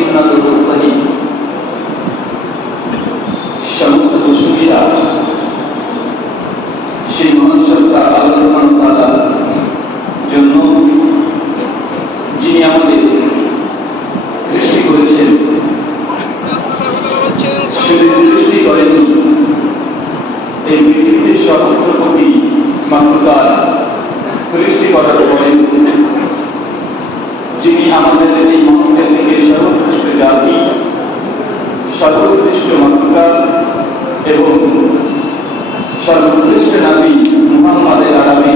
ইসনাদুল সহিহ। সমস্ত প্রশংসা সেই মহান সত্তা আল্লাহ সুবহানাহু ওয়া তাআলার জন্য, যিনি আমাদের সৃষ্টি করেছেন। শুধু সৃষ্টি করেনি, এই পৃথিবীতে সহস্র কোটি মাখলুকাত সৃষ্টি করার পরে যিনি আমাদের এই মহানের থেকে সর্বশ্রেষ্ঠ জাতি, সর্বশ্রেষ্ঠ মাখলুকাত এবং সর্বশ্রেষ্ঠ নবী মুহাম্মদ আরবি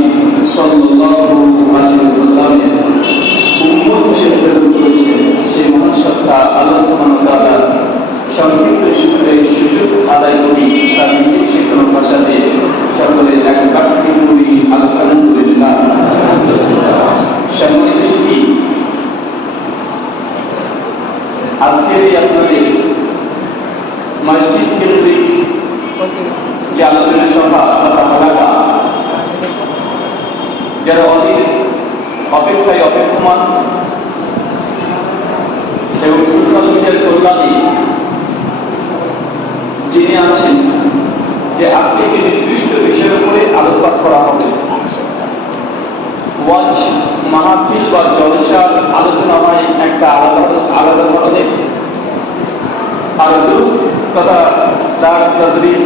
সাল্লাল্লাহু আলাইহি ওয়াসাল্লামের উম্মত হিসেবে প্রেরণ করেছেন। সেই মহান সত্তা আল্লাহ সুবহানাহু ওয়া তাআলা সংক্ষিপ্ত শুকরের সুযোগ আদায় করি তার নিজের শিক্ষণ ভাষাতে সকলে এক বাক্যে করি আলহামদুলিল্লাহ। সম্মানিত শিক্ষী, আজকের এই আপনাদের মসজিদ কেন্দ্রিক যে আলোচনা সভা তথা হালাকা, যারা অধীর অপেক্ষায় অপেক্ষমান এবং সোশ্যাল মিডিয়ার কল্যাণে যিনি আছেন যে আজকে একটি নির্দিষ্ট বিষয়ের উপরে আলোকপাত করা হবে। ওয়াজ মাহফিল বা জলসার আলোচনা হয় একটা আলাদা ধরনের, আর দুরুস তথা দার তাদরিস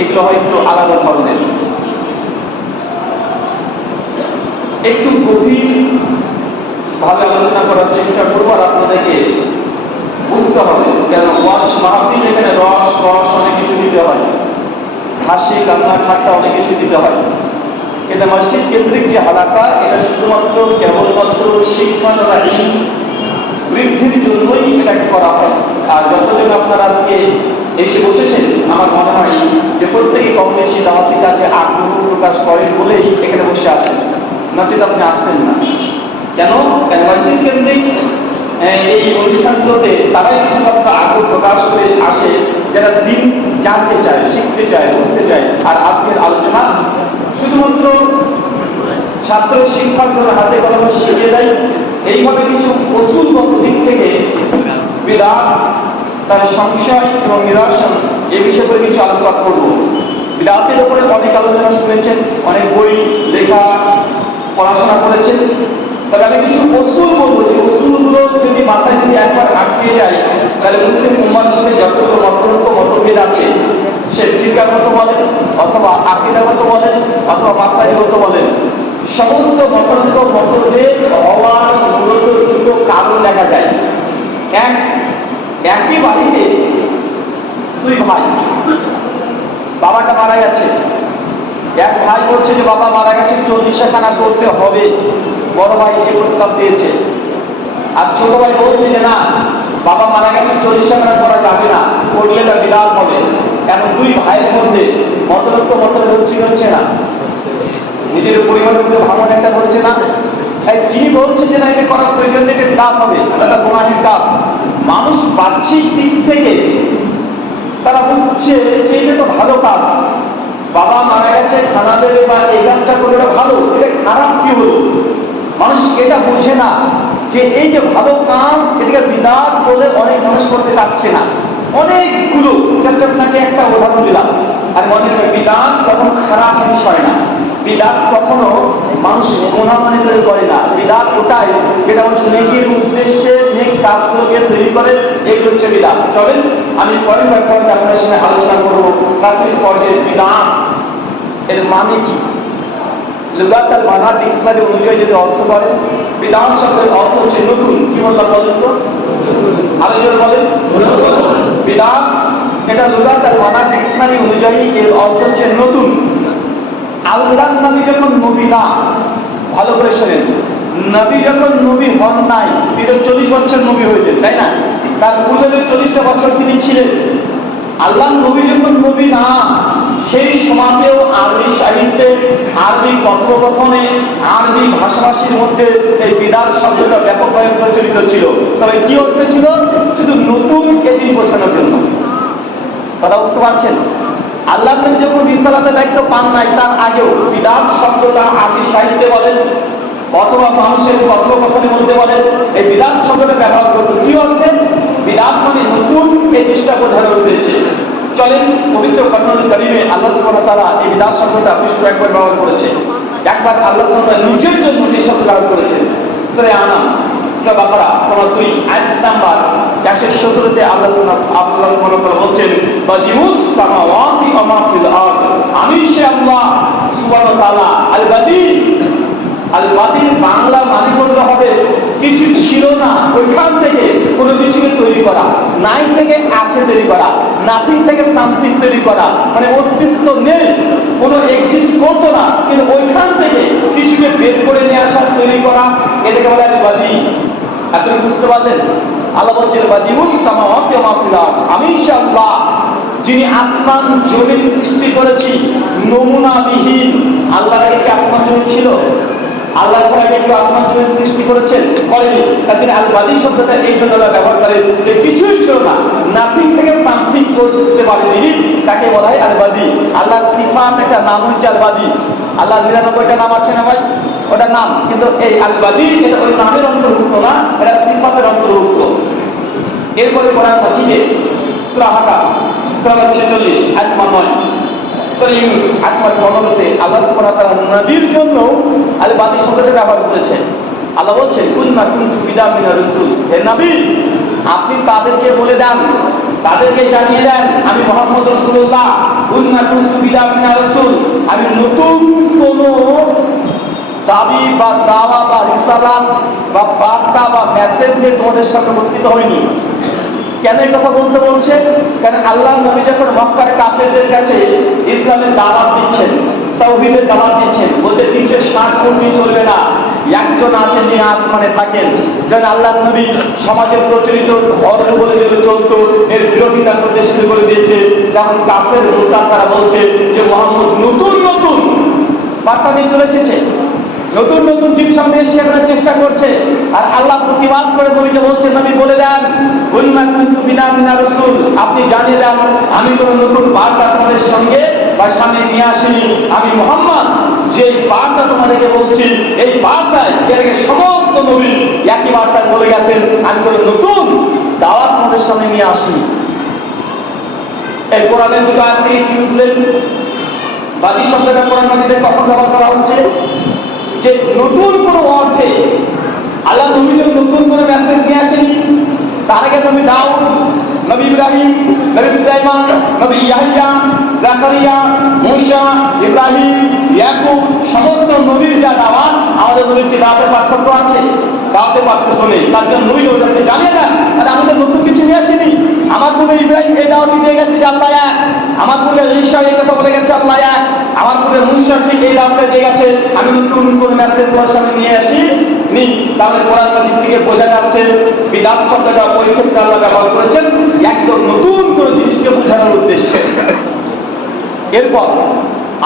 এগুলো হয় একটু আলাদা ধরনের। একটু গভীর ভাবে আলোচনা করার চেষ্টা করবো, আর আপনাদেরকে বুঝতে হবে কেন ওয়াজ মাহফিল, এখানে রস অনেক কিছু দিতে হয়, হাসি কান্না ঠাট্টা অনেক কিছু দিতে হয়। এটা মসজিদ কেন্দ্রিক যে হালাকা, এটা শুধুমাত্র কেবলমাত্র শিক্ষা তথা ইলম বৃদ্ধির জন্যই এটাকে করা হয়। আর যতজন আপনারা আজকে এসে বসেছেন, আমার মনে হয় যে প্রত্যেকে কম বেশি দাওয়াতি কাজে আগ্রহ প্রকাশ করেন বলেই এখানে বসে আছেন, নচেত আপনি আসতেন না। কেন মসজিদ কেন্দ্রিক এই অনুষ্ঠানগুলোতে তারাই শুধুমাত্র আগ্রহ প্রকাশ করে আসে যারা দিন জানতে চায়, শিখতে চায়, বুঝতে চায়। আর আজকের আলোচনা শুধুমাত্র ছাত্র শিক্ষার্থীদের হাতে কলমে শিখিয়ে দেয়। এইভাবে কিছু কৌশলগত দিক থেকে বিদআত, তার সংশয় এবং নিরসন এই বিষয়ে করে কিছু আলোচনা করব। বিদআতের উপরে অনেক আলোচনা শুনেছেন, অনেক বই লেখা পড়াশোনা করেছেন। তবে আমি কিছু কৌশল বলবো, যে কৌশলগুলো যদি মাথায় যদি একবার আটকে যায়, তাহলে মুসলিম উম্মাহর মধ্যে যতগুলো মতভেদ আছে, সে ফিকহগত বলেন অথবা আকীদাগত বলেন অথবা মাসাইলগত বলেন, সমস্ত মতভেদ হওয়ার মূলত দুটো কারণ দেখা যায়। একই বাড়িতে দুই ভাই, বাবাটা মারা গেছে, এক ভাই বলছে যে বাবা মারা গেছে, 40 খানা করতে হবে, বড় ভাই এই প্রস্তাব দিয়েছে। আর ছোট ভাই বলছে যে না, বাবা মারা গেছে, 40 খানা করা যাবে না, করলে তা বিরাট হবে। এখন দুই ভাইয়ের মধ্যে মতভেদ হচ্ছে না, নিজের পরিবারের মধ্যে ভাবনা একটা করছে না। যিনি বলছে যে না এটা করার প্রয়োজন নেই, এটা কাজ হবে, এটা গুনাহের কাজ। মানুষ বাহ্যিক দিক থেকে তারা বুঝছে যে এটা তো ভালো কাজ, বাবা মারা গেছে, খানা দেবে বা এই কাজটা করলে ভালো, এটা খারাপ কি হলো? মানুষ এটা বুঝে না যে এই যে ভালো কাজ, এটাকে বিদআত বলে অনেক মানুষ করতে চাচ্ছে না। অনেকগুলো, আপনাকে একটা উদাহরণ দিলাম। আর মনে হয় বিদআত কখনো খারাপ জিনিস হয় না, বিদআত কখনো মানুষ গুনাহ মনে করে না। বিদআত ওটাই যেটা মানুষ নেকির উদ্দেশ্যে নেক কাজগুলোকে তৈরি করে, এগুলো হচ্ছে বিদআত। চলেন আমি পরে আপনার সঙ্গে আলোচনা করবো প্রাথমিক পর্যায়ে বিদআত এর মানে কি। লুগাত আল মানা ডিকশনারি অনুযায়ী যদি অর্থ করে, বিদআত শব্দের অর্থ হচ্ছে নতুন। কি বললাম বলেন তো? আলোচনা বলেন বিদআত, এটা লুগাত আল মানা ডিকশনারি অনুযায়ী এর অর্থ হচ্ছে নতুন। আল্লাহর নবী যখন নবী না, ভালো করে শোনেন, নবী যখন নবী হন নাই, তিনি 40 বছর নবী হয়েছেন, তাই না? তার পূর্বের 40টা বছর তিনি ছিলেন। আল্লাহর নবী যখন নবী না, সেই সমাজেও আরবি সাহিত্যে, আরবি কথোপকথনে, আরবি ভাষাভাষীর মধ্যে এই বিদআত শব্দটা ব্যাপকভাবে প্রচলিত ছিল। তবে কি অর্থ ছিল? শুধু নতুন এটি বোঝানোর জন্য। কথা বুঝতে পারছেন? আল্লাহ নবী যখন রিসালাতের দায়িত্ব পান নাই, তার আগেও বিদআত শব্দটা আরবি সাহিত্যে বলেন অথবা মানুষের কথোপকথনের মধ্যে বলেন, এই বিদআত শব্দটা ব্যবহার করত কি অর্থে? এই জিনিসটা বোঝানোর উদ্দেশ্যে চলেন পবিত্র কোরআনুল কারীমে আল্লাহ সুবহানাহু ওয়া তাআলা এই বিধান শব্দটা বিশেষ একবার ব্যবহার করেছেন। একবার আল্লাহ সুবহানাহু ওয়া তাআলা নিজের জন্য এই শব্দ ব্যবহার করেছেন। সূরা আনাম সূরা বাকারা সূরা 2 আয়াত নাম্বার 117 আল্লাহ সুবহানাহু ওয়া তাআলা বলছেন বাদিউস সামাওয়াতি ওয়া মা ফিল আরদ, আমি সে আল্লাহ সুবহানাহু ওয়া তাআলা আল বাদি। আল বাদির বাংলা মানে বলতে হবে কিছু ছিল না ওইখান থেকে কোনো কিছুকে তৈরি করা, নাই থেকে আছে তৈরি করা, নাথিং থেকে সামথিং তৈরি করা, মানে অস্তিত্ব নেই, কোনো এক্সিস্ট করতো না, কিন্তু ওইখান থেকে কিছুকে বের করে নিয়ে আসা তৈরি করা, এটাকে বলে আল বাদি। আপনি বুঝতে পারলেন? আল্লাহ বলছেন বাদিউস সামাওয়াতি ওয়া মা ফিল আরদ, আমি সে আল্লাহ যিনি আসমান জমিন সৃষ্টি করেছি নমুনাবিহীন। আল্লাহর কি আসমান জমিন ছিল? আল্লাহ ছাড়া কেউ আসমান জমিন সৃষ্টি করেছেন? করেনি। তাই আল বাদি শব্দটা এই জন্য ব্যবহার করে যে কিছুই ছিল না, নাথিং থেকে সামথিং করতে পারেনি, তাকে বলা হয় আল বাদি। আল্লাহর সিফাত একটা নাম হচ্ছে আল বাদি। আল্লাহ 99টা নাম আছে না ভাই, ওটা নাম, কিন্তু এই আল বাদি এটা ওই নামের অন্তর্ভুক্ত না, এটা সিফাতের অন্তর্ভুক্ত। এরপরে কোরআন মাজিদে সূরা হাকা সূরা 46 আয়াত 9 সূরা ইউনূস আয়াত 15তে আল্লাহ সুবহানাহু ওয়া তাআলা নবীর জন্য আল বাদি শব্দটা ব্যবহার করেছেন। আল্লাহ বলছেন কুল্লা কুনতু বিদাম মিনার রাসূল, হে নবী আপনি তাদেরকে বলে দেন, তাদেরকে জানিয়ে দেন আমি মুহাম্মদ রাসূলুল্লাহ কুল্লা কুনতু বিদাম মিনার রাসূল, আমি নতুন কোন দাবি বা দাওয়া বা রিসালাত বা বার্তা বা মেসেজ নিয়ে তোমাদের সামনে উপস্থিত হয়নি। কেন এই কথা বলতে বলছে? কারণ আল্লাহ নবী যখন মক্কার কাফেরদের কাছে ইসলামের দাওয়াত দিচ্ছেন, তাওহীদের দাওয়াত দিচ্ছেন, বলতে 360 কোটি চলবে না, একজন আছেন যিনি আসমানে থাকেন। যেন আল্লাহ নবী সমাজের প্রচলিত ধর্ম বলে যেগুলো চলতো এর বিরোধিতা করতে শুরু করে দিয়েছে। তখন কাফের মুরতাদ তারা বলছে যে মুহাম্মদ নতুন নতুন বার্তা নিয়ে চলে এসেছে, নতুন নতুন জিনিস সামনে শেয়ার করার চেষ্টা করছে। আর আল্লাহ প্রতিবাদ করে নবীকে বলছেন নবী বলে দেন কুল্লা কুনতু বিদাম মিনার রাসূল, আপনি জানিয়ে দেন আমি কোনো নতুন বার্তা তোমাদের সঙ্গে বা সামনে নিয়ে আসিনি। আমি মুহাম্মদ যে বার্তা তোমাদেরকে বলছি এই বার্তায় এর আগে সমস্ত নবী একই বার্তা বলে গেছেন, আমি কোনো নতুন দাওয়াত তোমাদের সামনে নিয়ে আসিনি। এই কোরআনের দুটো আয়াত থেকে কি বুঝলেন? বাদী শব্দটা কোরআন মাজিদে কখন ব্যবহার করা হচ্ছে? যে নতুন কোনো অর্থে আল্লাহ নবী যখন নতুন করে মেসেজ নিয়ে আসেনি, তার আগে নবী দাউদ, নবী ইব্রাহিম, নবী সুলাইমান, নবী ইয়াহইয়া, জাকারিয়া, মূসা, ইব্রাহিম, ইয়াকুব সমস্ত নবীর যা দাওয়াত, আমাদের নবীর কি দাওয়াতের পার্থক্য আছে? দাওয়াতের পার্থক্য নেই। তার জন্য নবী ওদেরকে জানিয়ে দেন আর আমাদের নতুন কিছু নিয়ে আসেনি। আমার পূর্বে ইব্রাহিম এই দাওয়াত দিয়ে গেছে যে আল্লাহ এক, আমার পূর্বে ঈসা এই কথা বলে গেছে আল্লাহ এক, আমার পূর্বে মূসা ঠিক এই দাওয়াতটা দিয়ে গেছে, আমি নতুন কোন মেসেজ তোমার সামনে নিয়ে আসি নি। তাহলে কোরআন মাজিদ থেকে বোঝা যাচ্ছে বিদাত শব্দটা ওই ক্ষেত্রে আল্লাহ ব্যবহার করেছেন একদম নতুন কোনো জিনিসকে বোঝানোর উদ্দেশ্যে। এরপর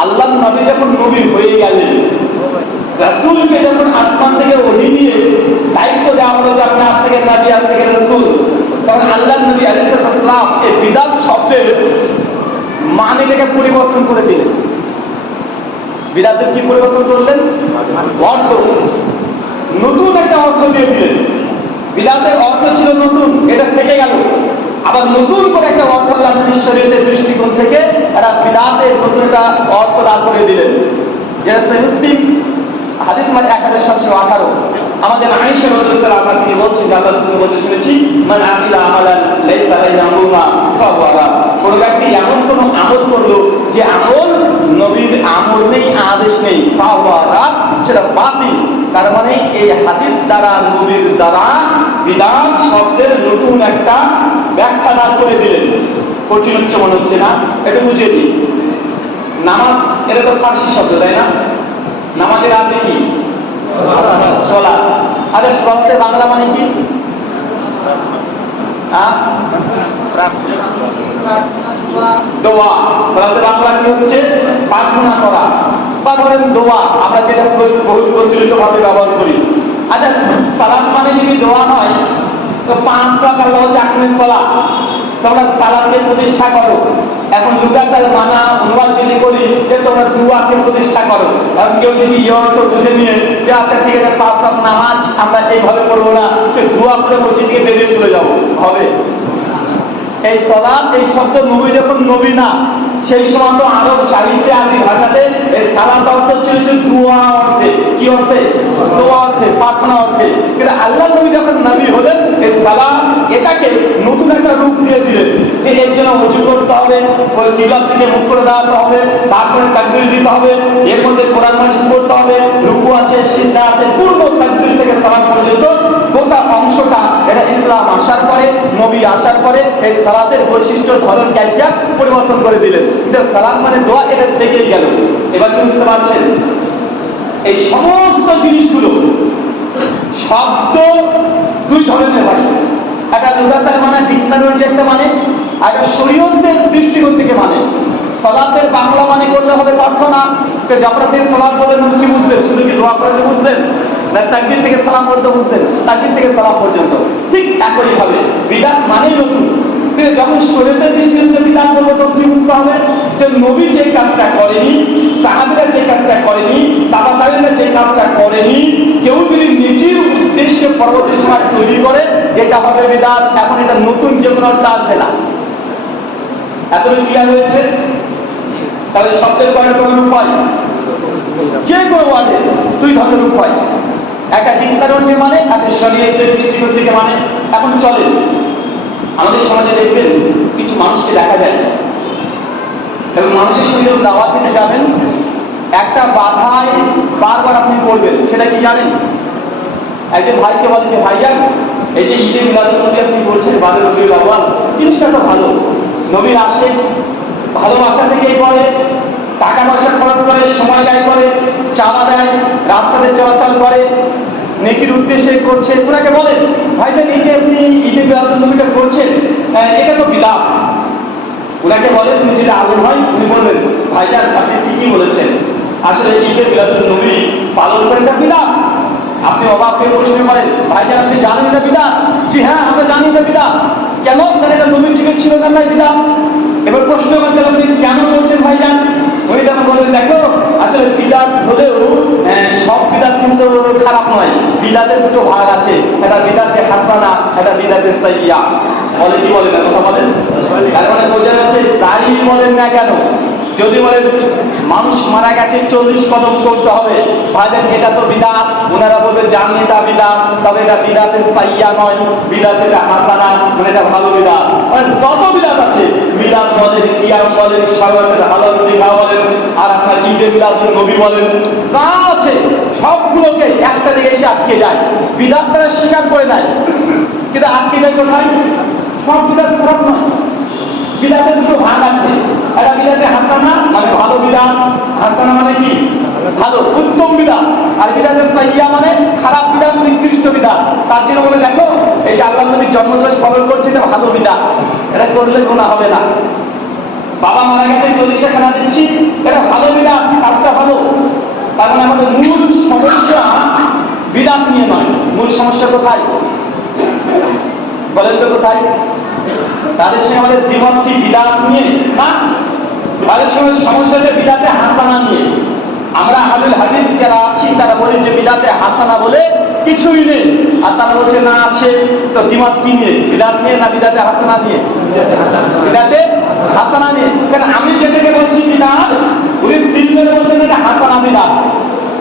আল্লাহ নবী যখন নবী হয়ে গেলেন, রাসূলকে যখন আসমান থেকে ওহী নিয়ে দায়িত্ব দেওয়া হলো যে আপনি আজ থেকে নবী আজ থেকে রাসূল, তখন আল্লাহ নবী আলাইহিস সালাম এই বিদাত শব্দের মানেটাকে পরিবর্তন করে দিলেন। বিদাতের কি পরিবর্তন করলেন? অর্থ, নতুন একটা অর্থ দিয়ে দিলেন। বিদাতের অর্থ ছিল নতুন, এটা থেকে গেল, আবার নতুন করে একটা অর্থ আল্লাহ নবী শরীয়তের দৃষ্টিকোণ থেকে একটা বিদাতের নতুন একটা অর্থ দান করে দিলেন। যেটা সহিহ মুসলিম হাদিস মানে 1718 আমাদের আয়েশা রাদিয়াল্লাহু আনহা তিনি বলছেন যে আল্লাহ রাসূল বলতে শুনেছি মান আমিলা আমালান লাইসা আলাইহি আমরুনা ফাহুয়া, কোন ব্যক্তি এমন কোন আমল করলো যে আমল নবীর আমল নেই, আদেশ নেই, ফাহুয়া সেটা বাতিল। তার মানে এই হাদিস দ্বারা নবীর দ্বারা বিদাত শব্দের নতুন একটা ব্যাখ্যা দান করে দিলেন। কঠিন হচ্ছে মনে হচ্ছে না? এটা বুঝিয়ে দিই। নামাজ এটা তো ফার্সি শব্দ, তাই না? নামাজের আরবি কি? সালাত। আরে সালাতের বাংলা মানে কি? দোয়া। সালাতের বাংলা কি হচ্ছে? প্রার্থনা করা বা ধরেন দোয়া, আমরা যেটা বহু প্রচলিত ভাবে ব্যবহার করি। আচ্ছা, সালাত মানে যদি দোয়া হয় তো 5 ওয়াক্ত আল্লাহ চাকরির সালাত, তোমরা সালাতকে প্রতিষ্ঠা করো। এখন লুকাতার মানা অনুবাদ যদি করি যে তোমরা দুয়াকে প্রতিষ্ঠা করো, আর কেউ যদি ইয়র্থ বুঝে নিয়ে যে আচ্ছা ঠিক আছে 5 ওয়াক্ত নামাজ আমরা এইভাবে করবো না, সে দুয়া করে মসজিদ থেকে বেরিয়ে চলে যাবো, হবে? এই সালাত এই শব্দ নবী যখন নবী না, সেই সময় তো আরব সাহিত্যে আদি ভাষাতে এই সালাত অর্থ হচ্ছে দোয়া অর্থে। কি অর্থে? দোয়া অর্থে, প্রার্থনা অর্থে। কিন্তু আল্লাহ নবী যখন নবী হলেন, এই সালাত এটাকে নতুন একটা রূপ দিয়ে দিলেন যে এর জন্য উঁচু করতে হবে, ওই কিবলা থেকে মুখ করে দাঁড়াতে হবে, তারপরে তাকবীর দিতে হবে, এর মধ্যে কোরআন মাজিদ পড়তে হবে, রুকু আছে, সিজদা আছে, পূর্ব তাকবীর থেকে সালাত পর্যন্ত গোটা অংশটা এটা ইসলাম আসার পরে, নবী আসার পরে এই সালাতের বৈশিষ্ট্য ধরন ক্যারিয়া পরিবর্তন করে দিলেন। সালাত মানে দোয়া, এটা থেকেই গেল। এবার কি বুঝতে পারছেন? এই সমস্ত জিনিসগুলো শব্দ দুই ধরনের হয়। একটা লুগাতের মানে, ডিকশনারির যে একটা মানে, আর একটা শরীয়তের দৃষ্টিকোণ থেকে মানে। সালাতের বাংলা মানে করলে হবে প্রার্থনা। যখন আপনি সালাত বলেন কি বুঝলেন? শুধু কি দোয়া করে বুঝলেন, না তাকবীর থেকে সালাম পর্যন্ত বুঝলেন? তাকবীর থেকে সালাম পর্যন্ত ঠিক একই ভাবে বিদাত মানেই নতুন। কিন্তু যখন শরীয়তের দৃষ্টিতে বিধান করবো তখন কি বুঝতে হবে যে নবী যে কাজটা করেনি, সাহাবীরা যে কাজটা করেনি, তাবা তাবেঈনরা যে কাজটা করেনি, কেউ যদি নিজের উদ্দেশ্যে পরবর্তী সময় তৈরি করে, এটা হবে বিদাত। এখন এটা নতুন যে কোনো অর্থ আসবে না। এতটা ক্লিয়ার হয়েছে? তাহলে শব্দের কয়েক রকমের উপায়, যে কোনো ওয়ার্ডে দুই ধরনের উপায়। একটা ডিকশনারি মানে, একটা শরীয়তের দৃষ্টিকোণ থেকে মানে। এখন চলে আমাদের সমাজে দেখবেন কিছু মানুষকে দেখা যায় এবং মানুষের সঙ্গে দাওয়াত দিতে যাবেন, একটা বাধায় বারবার আপনি পড়বেন। সেটা কি জানেন? একজন ভাইকে বলেন যে ভাইজান, এই যে ঈদে মিলাদুন নবী আপনি বলছেন 12 রবিউল আউয়াল, জিনিসটা তো ভালো, নবীর আসে, ভালোবাসা থেকেই করে, টাকা পয়সা খরচ করে, সময় ব্যয় করে, চাঁদা দেয়, রাস্তাতে চলাচল করে, নেকির উদ্দেশ্যে করছে। ওনাকে বলেন ভাইজান, এই যে আপনি ঈদে মিলাদুন নবীটা করছেন, এটা তো বিদাত। ওনাকে বলেন তুমি যেটা আগুন হয়, উনি বলবেন ভাইজান আপনি ঠিকই বলেছেন, আসলে ঈদে মিলাদুন নবী পালন করে এটা বিদাত। আপনি অবাক হয়ে প্রশ্ন করেন ভাইজান আপনি জানেন এটা বিদাত? জি হ্যাঁ, আমরা জানি এটা বিদাত। কেন? তাহলে এটা নবীর যুগে ছিল না, বিদাত। এবার প্রশ্ন করছেন আপনি কেন বলছেন ভাইজান? উনি তখন বলেন দেখো, আসলে বিদাত হলেও সব বিদাত কিন্তু খারাপ নয়। বিদাতের দুটো ভাগ আছে, এটা বিদাতে হাসানা, এটা বিদাতে সাইয়্যা। বলে কি বলেন? কথা বলেন। তার মানে বোঝা যাচ্ছে তাই বলেন না কেন? যদি বলেন মানুষ মারা গেছে 40 কদম করতে হবে, ভাইজান এটা তো বিদাত, ওনারা বলবেন জানি এটা বিদাত, তবে এটা বিদাতে সাইয়্যা নয়, বিদাতে হাসানা, মানে এটা ভালো বিদাত। মানে যত বিদাত আছে, মিলাদ বলেন, কিয়াম বলেন, শাওয়ালের হালাল নিকাহ বলেন, আর আপনার ঈদে মিলাদুন নবী বলেন, যা আছে সবগুলোকে একটা দিকে এসে আটকে যায়। বিদাত তারা স্বীকার করে নেয়, কিন্তু আটকে যায় কোথায়? সব বিদাত খারাপ নয়। বিদাতের দুটো ভাগ আছে, একটা বিদাতে হাসানা মানে ভালো বিদাত, হাসানা মানে কি? ভালো, উত্তম বিদাত। আর বিদাতে সাইয়্যা মানে খারাপ বিদাত, নিকৃষ্ট বিদাত। তার জন্য বলে দেখো, এই যে আল্লাহ নবীর জন্মদিবস পালন করছে, এটা ভালো বিদাত, এটা করলে গুনাহ হবে না। বাবা মারা গেছে 40 খানা দিচ্ছি, এটা ভালো বিদাত, কাজটা ভালো। তার মানে আমাদের মূল সমস্যা বিদাত নিয়ে নয়। মূল সমস্যা কোথায় বলেন তো? কোথায়? তাদের সঙ্গে আমাদের দ্বিমত কি বিদাত নিয়ে না, তাদের সঙ্গে সমস্যা যে বিদাতে হাসানা নিয়ে। আমরা আহলুল হাদিস যারা আছি তারা বলি যে বিদাতে হাসানা বলে কিছুই নেই, আর তারা বলছে না আছে। তো দ্বিমত কি নিয়ে? বিদাত নিয়ে না বিদাতে হাসানা নিয়ে? বিদাতে হাসানা নিয়ে। কারণ আমি যেটাকে বলছি বিদাত, উনি সিলমের বলছেন এটা হাসানা বিদাত,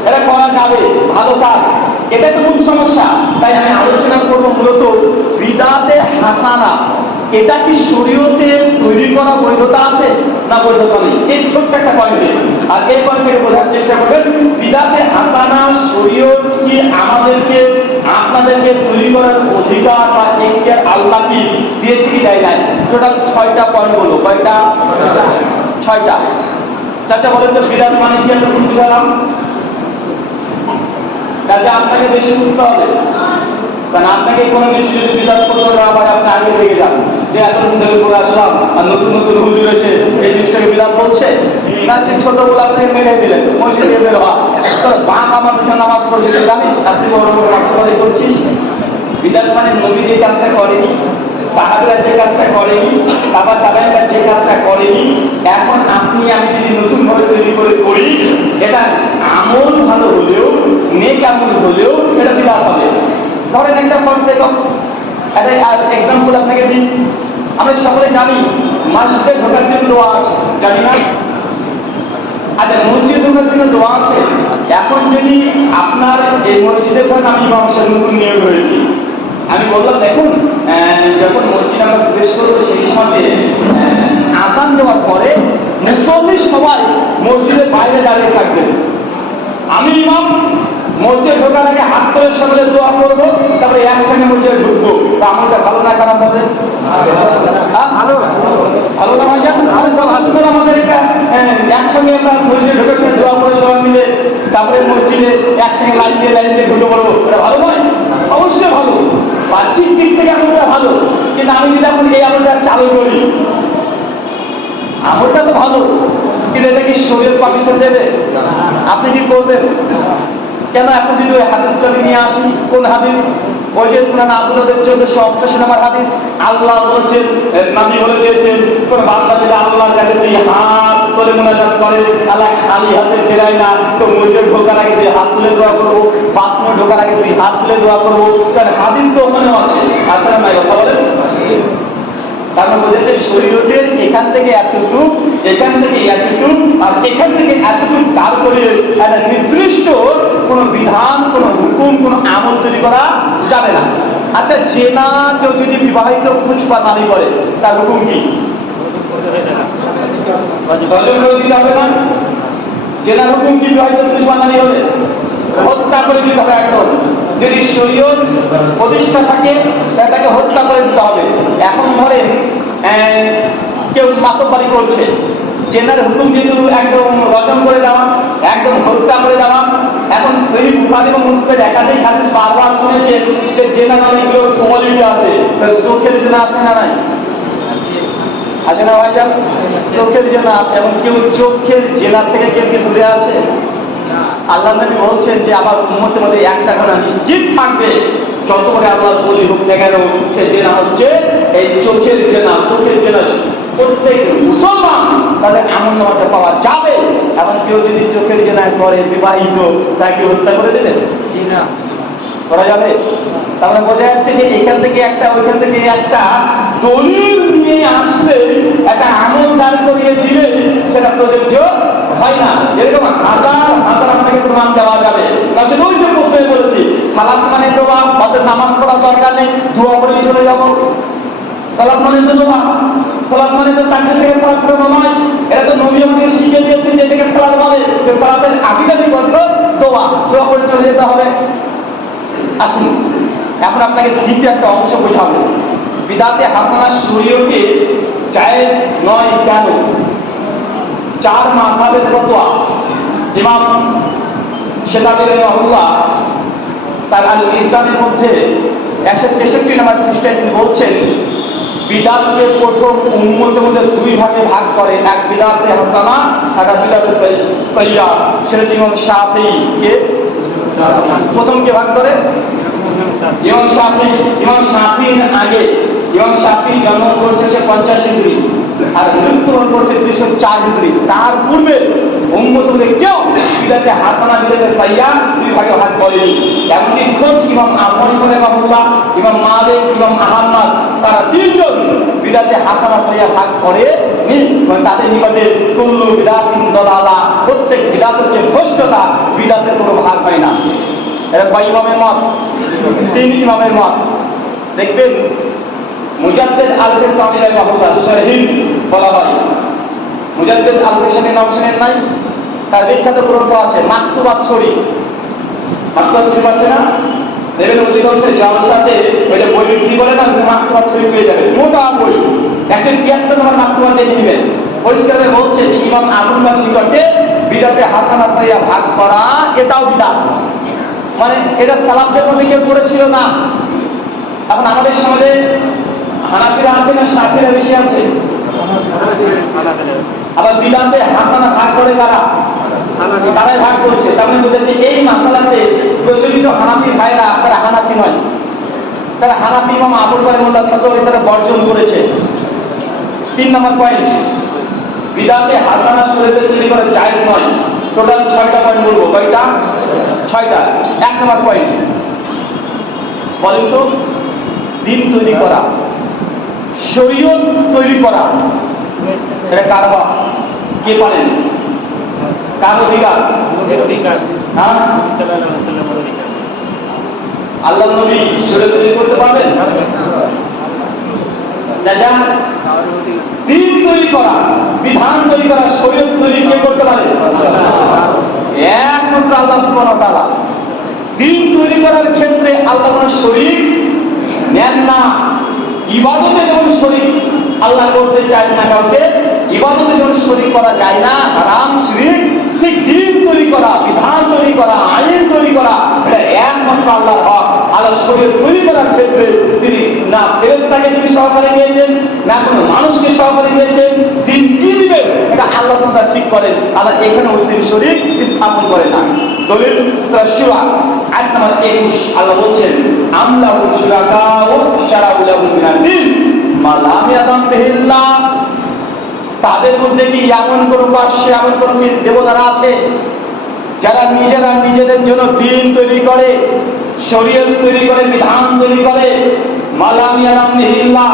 এটা করা যাবে, ভালো কাজ। এটা তো মূল সমস্যা। তাই আমি আলোচনা করবো মূলত বিদাতে হাসানা, এটা কি শরীয়তে তৈরি করা বৈধতা আছে না বৈধতা নেই, এই ছোট্ট একটা পয়েন্টে। আর এই পয়েন্ট থেকে বোঝার চেষ্টা করবেন বিদাতে হাসানা শরীয়ত কি আমাদেরকে আপনাদেরকে তৈরি করার অধিকার বা এখতিয়ার আল্লাহ কি দিয়েছে কি দেয় নাই? টোটাল 6টা পয়েন্ট বলো। কয়টা? 6টা। চাচা বলেন তো বিদাত মানে কি? আমরা বুঝলাম, কাজে আপনাকে বেশি বুঝতে হবে। কারণ আপনাকে কোনো কিছু যদি বিদাত করতে না পারে, আপনি আগে থেকে যান যে এতদিন ধরে করে আসলাম আর নতুন নতুন হুজুর এসে এই জিনিসটাকে বিদাত বলছে না, যে ছোটগুলো আপনাকে মেরে দিলেন মসজিদ দিয়ে বের হওয়া, তোর বাপ আমার পিছনে নামাজ পড়ছে জানিস, আর তুই বড় বড় মাত্রাবাদী করছিস। বিদাত মানে নবী যে কাজটা করেনি, সাহাবীরা যে কাজটা করেনি, তাবা তাবেঈনরা যে কাজটা করেনি, এখন আপনি আমি যদি নতুন ভাবে তৈরি করে করি, এটা আমল ভালো হলেও, নেক আমল হলেও এটা বিদাত হবে। ধরেন একটা ফর্ম দেখো, একটা এক্সাম্পল আপনাকে দিই। আমরা সকলে জানি মসজিদে ঢোকার জন্য দোয়া আছে, জানি না? আচ্ছা, মসজিদে ঢোকার জন্য দোয়া আছে। এখন যদি আপনার এই মসজিদে ধরেন আমি ইমাম সাহেব নতুন নিয়োগ হয়েছি, আমি বললাম দেখুন যখন মসজিদ আমরা প্রবেশ করবো সেই সময় আযান দেওয়ার পরে মুসল্লি সবাই মসজিদের বাইরে দাঁড়িয়ে থাকবেন, আমি ইমাম মসজিদে ঢোকার আগে হাত করে সকলে দোয়া করবো, তারপরে একসঙ্গে মসজিদে ঢুকবো। তা আমাদের ভালো না খারাপ হবে? ভালো ভালো না ভাইজান? আসলে আমাদের এটা একসঙ্গে আমরা মসজিদে ঢুকেছে দোয়া করে সবাই মিলে, তারপরে মসজিদে একসঙ্গে লাইন দিয়ে ঢুকে পড়বো, এটা ভালো নয়? অবশ্যই ভালো, বাহ্যিক দিক থেকে আমলটা ভালো, কিন্তু আমি যদি এখন এই আমলটা চালু করি, আমলটা তো ভালো, কিন্তু এটা কি শরীর পারমিশন দেবে? আপনি কি করবেন? কেন? এখন যদি ওই হাদিসটা নিয়ে আসি, কোন হাদিস? ওই যে সুনান আব্দুল্লাহর 1488 নম্বর হাদিস, আল্লাহ বলেছেন, নবী বলে দিয়েছেন, কোন বান্দা যদি আল্লাহর কাছে দুই হাত তুলে মুনাজাত করে, আল্লাহ খালি হাতে ফেরায় না, তো মসজিদে ঢোকার আগে দুই হাত তুলে দোয়া করবো, বাথরুমে ঢোকার আগে দুই হাত তুলে দোয়া করবো, কারণ হাদিস তো ওখানেও আছে। আচ্ছা না ভাই, কথা বলেন? তারপর বোঝা যায় শরীয়তের এখান থেকে এতটুকু, এখান থেকে এতটুক, আর এখান থেকে এতটুক তার করে একটা নির্দিষ্ট কোন বিধান, কোন হুকুম, কোন আমল তৈরি করা যাবে না। আচ্ছা, জেনা কেউ যদি বিবাহিত পুরুষ বা নারী করে, তার হুকুম কি? গজল করে দিতে হবে না? জেনার হুকুম কি? বিবাহিত পুরুষ বা নারী হলে হত্যা করে দিতে হবে একদম। যদি শরীয়ত প্রতিষ্ঠা থাকে তাকে হত্যা করে দিতে হবে। এখন ধরেন কেউ মাতব্বরি করছে, জেনার হুকুম যেহেতু একদম রচন করে দেওয়া, একদম হত্যা করে দেওয়া। এখন সেই বুখারী এবং মুসলিমের একাধিক হাদিস বারবার শুনেছে যে জেনা অনেকগুলো কোয়ালিটি আছে। চোখের জেনা আছে না নাই? আছে না ভাইজান? চোখের জেনা আছে, এবং কেউ চোখের জেনা থেকে কেউ কি দূরে আছে? আল্লাহ নবী বলছেন যে আমার উম্মতের মধ্যে একটা কথা নিশ্চিত থাকবে, যত করে আল্লাহ বলি হোক না কেন, সে জেনা হচ্ছে এই চোখের জেনা। চোখের জেনা প্রত্যেক মুসলমান তাদের আমল নামাতে পাওয়া যাবে। এবং কেউ যদি চোখের জেনা করে বিবাহিত, তাকে হত্যা করে দেবেন কি না? করা যাবে? তাহলে বোঝা যাচ্ছে যে এখান থেকে একটা, ওইখান থেকে একটা দলিল নিয়ে আসলে, একটা আমল দান করিয়ে দিলে সেটা প্রযোজ্য হয় না। এরকম হাজার হাজার আপনাকে প্রমাণ দেওয়া যাবে। তাহলে ওই যে প্রথমে বলেছি, সালাত মানে দোয়া, অর্থাৎ নামাজ পড়ার দরকার নেই, দোয়া করে চলে যাবো। সালাত মানে তো দোয়া, সালাত মানে তো তাকবীর থেকে সালাত পড়ানো নয়। এটা তো নবী আমাদের শিখিয়ে দিয়েছেন যে এটাকে সালাত বলে। সালাতের আবিধানিক অর্থ দোয়া, দোয়া করে চলে যেতে হবে। আসুন এখন আপনাকে দ্বিতীয় একটা অংশ বোঝাবো, বিদাতে হাসানা শরীয়তে জায়েজ নয় কেন। 4 মাযহাবের ফতোয়া। ইমাম শেতাবী রাহিমাহুল্লাহ তার আল মিজানের মধ্যে 163 নম্বর পৃষ্ঠায় তিনি বলছেন, বিদাতকে প্রথম উম্মতের মধ্যে 2 ভাগে ভাগ করে, এক বিদাতে হাসানা, আর এক বিদাতে সাইয়্যা। সেটা ইমাম শাফিঈ কে প্রথম কে ভাগ করে? ইমাম শাফিঈ। ইমাম শাফিঈর আগে, ইমাম শাফিঈ জন্ম করেছে 50 হিজরি আর মৃত্যুবরণ করেছে 204 হিজরি। তার পূর্বে উম্মতে কেউ বিদাতে হাসানা, বিদাতে সাইয়্যা 2 ভাগে ভাগ করেনি। এমনকি খোদ ইমাম আহমদ রাহিমাহুল্লাহ, ইমাম মালিক, ইমাম আহমদ, তারা 3 জন বিদাতে হাসানা সাইয়্যা ভাগ করে তাদের নিকটে কুল্লু বিদাতিন দালালা, প্রত্যেক বিদাত হচ্ছে ভ্রষ্টতা, বিদাতের কোনো ভাগ হয় না। এটা কয় ইমামের মত? 3 ইমামের মত। দেখবেন মুজাদ্দিদ আল-ফিসানি রাহিমাহুল্লাহ শহীদ বলা হয়। মুজাদ্দিদ আল-ফিসানির নাম শুনেন নাই? তার বিখ্যাত গ্রন্থ আছে মাকতুবাত শরীফ। মাকতুবাত শরীফ আছে না? দেখবেন অধিকাংশ জলসাতে ওই যে বই বিক্রি করে না, মাকতুবাত শরীফ পেয়ে যাবেন, মোটা বই। 173 নম্বর মাকতুবাত দেখে নেবেন। পরিষ্কার বলছে যে ইমাম আবুল্লাহর নিকটে বিদাতে হাসানা সাইয়্যা ভাগ করা এটাও বিদাত, মানে এটা সালাফদের মধ্যে কেউ করেছিল না। এখন আমাদের সমাজে হানাফিরা আছে না শাফিরা বেশি আছে? আবার বিদাতে হাসানা ভাগ করে কারা? তারাই ভাগ করছে। তার মানে বোঝাচ্ছে এই মাসালাতে প্রচলিত হানাফি ভাইরা তারা হানাফি নয়, তারা হানাফি ইমাম আবুল কালাম ফতোয়া তারা বর্জন করেছে। 3 নম্বর পয়েন্ট, বিদাতে হাসানা শরীয়তে তৈরি করা জায়েজ নয়। টোটাল 6টা পয়েন্ট বলবো। কয়টা? 6টা। 1 নম্বর পয়েন্ট, বলেন তো দিন তৈরি করা শরীয়ত তৈরি করা, এটা কার হক? কে পারেন? কার অধিকার? হ্যাঁ, আল্লাহ নবী শরীয়ত তৈরি করতে পারবেন? দিন তৈরি করা, বিধান তৈরি করা, শরীয়ত তৈরি কে করতে পারে? একমাত্র আল্লাহ সুবহানাহু ওয়া তাআলা। দিন তৈরি করার ক্ষেত্রে আল্লাহ কোন শরীক নেন না। ইবাদতে যেমন শরীক আল্লাহ করতে চায় না কাউকে, ইবাদতে যেমন শরীক করা যায় না, হারাম শিরক, ঠিক দিন তৈরি করা, বিধান তৈরি করা, আইন তৈরি করা, এটা একমাত্র আল্লাহর হক। আল্লাহ শরীয়ত তৈরি করার ক্ষেত্রে তিনি না ফেরেশতাকে তিনি সহকারে নিয়েছেন, না কোনো মানুষকে সহকারে নিয়েছেন। দিন কি দিবে এটা আল্লাহ তাআলা ঠিক করেন। আল্লাহ এখানে ওই দিন শরীক স্থাপন করে না। দলিল সূরা শুরা আয়াত নম্বর 21 আল্লাহ বলছেন, আমলাহু শুরাকাউ শারাউ লাহুম মিনাদ দ্বীন মা লাম ইয়াযাম বিহিল্লাহ। তাদের মধ্যে কি এমন কোন পাশে এমন কোন দেবতারা আছে যারা নিজেরা নিজেদের জন্য দিন তৈরি করে, শরীয়ত তৈরি করে, বিধান তৈরি করে, মা লাম ইয়াযাম বিহিল্লাহ,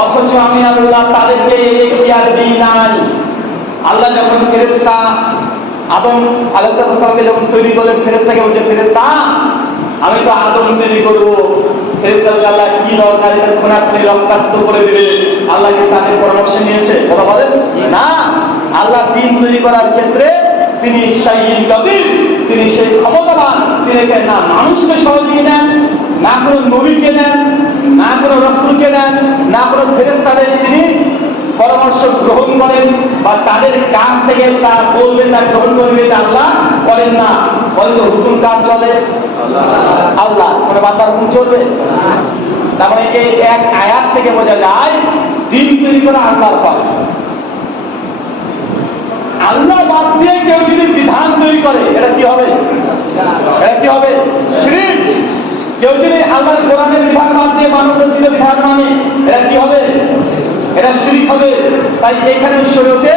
অথচ আমি আল্লাহ তাদেরকে এই এখতিয়ার দিই নাই। আল্লাহ যখন ফেরেশতা আদম আলাইহিস সালামকে যখন তৈরি করলেন, ফেরেশতাকে বলছে, ফেরেশতা আমি তো আদম তৈরি করবো, ফেরেশতা আল্লাহ কি দরকার এটা খোনাখুনি রক্তাক্ত করে দিবে, আল্লাহ কি তাদের পরামর্শ নিয়েছে? কথা বলেন না। আল্লাহ দিন তৈরি করার ক্ষেত্রে তিনি শাহীন কবির, তিনি সেই ক্ষমতাবান, তিনি না মানুষকে সহযোগী নেন, না কোনো নবীকে নেন, না কোনো রাসূলকে নেন, না কোনো ফেরেশতাদের তিনি পরামর্শ গ্রহণ করেন, বা তাদের কাছ থেকে তা বলবে তা গ্রহণ করবে, আল্লাহ করেন না। বলতো হুকুম কার চলে? আল্লাহ। কোনো বান্দার হুকুম চলবে? তার মানে এই এক আয়াত থেকে বোঝা যায় দিন তৈরি করা আল্লাহর কাজ। আল্লাহ বাদ দিয়ে কেউ যদি বিধান তৈরি করে এটা কি হবে? এটা কি হবে? শিরক। কেউ যদি আল্লাহর কোরআনের বিধান বাদ দিয়ে মানব রচিত বিধান মানে এটা কি হবে? এটা শিরক হবে। তাই এখানে শরীয়তে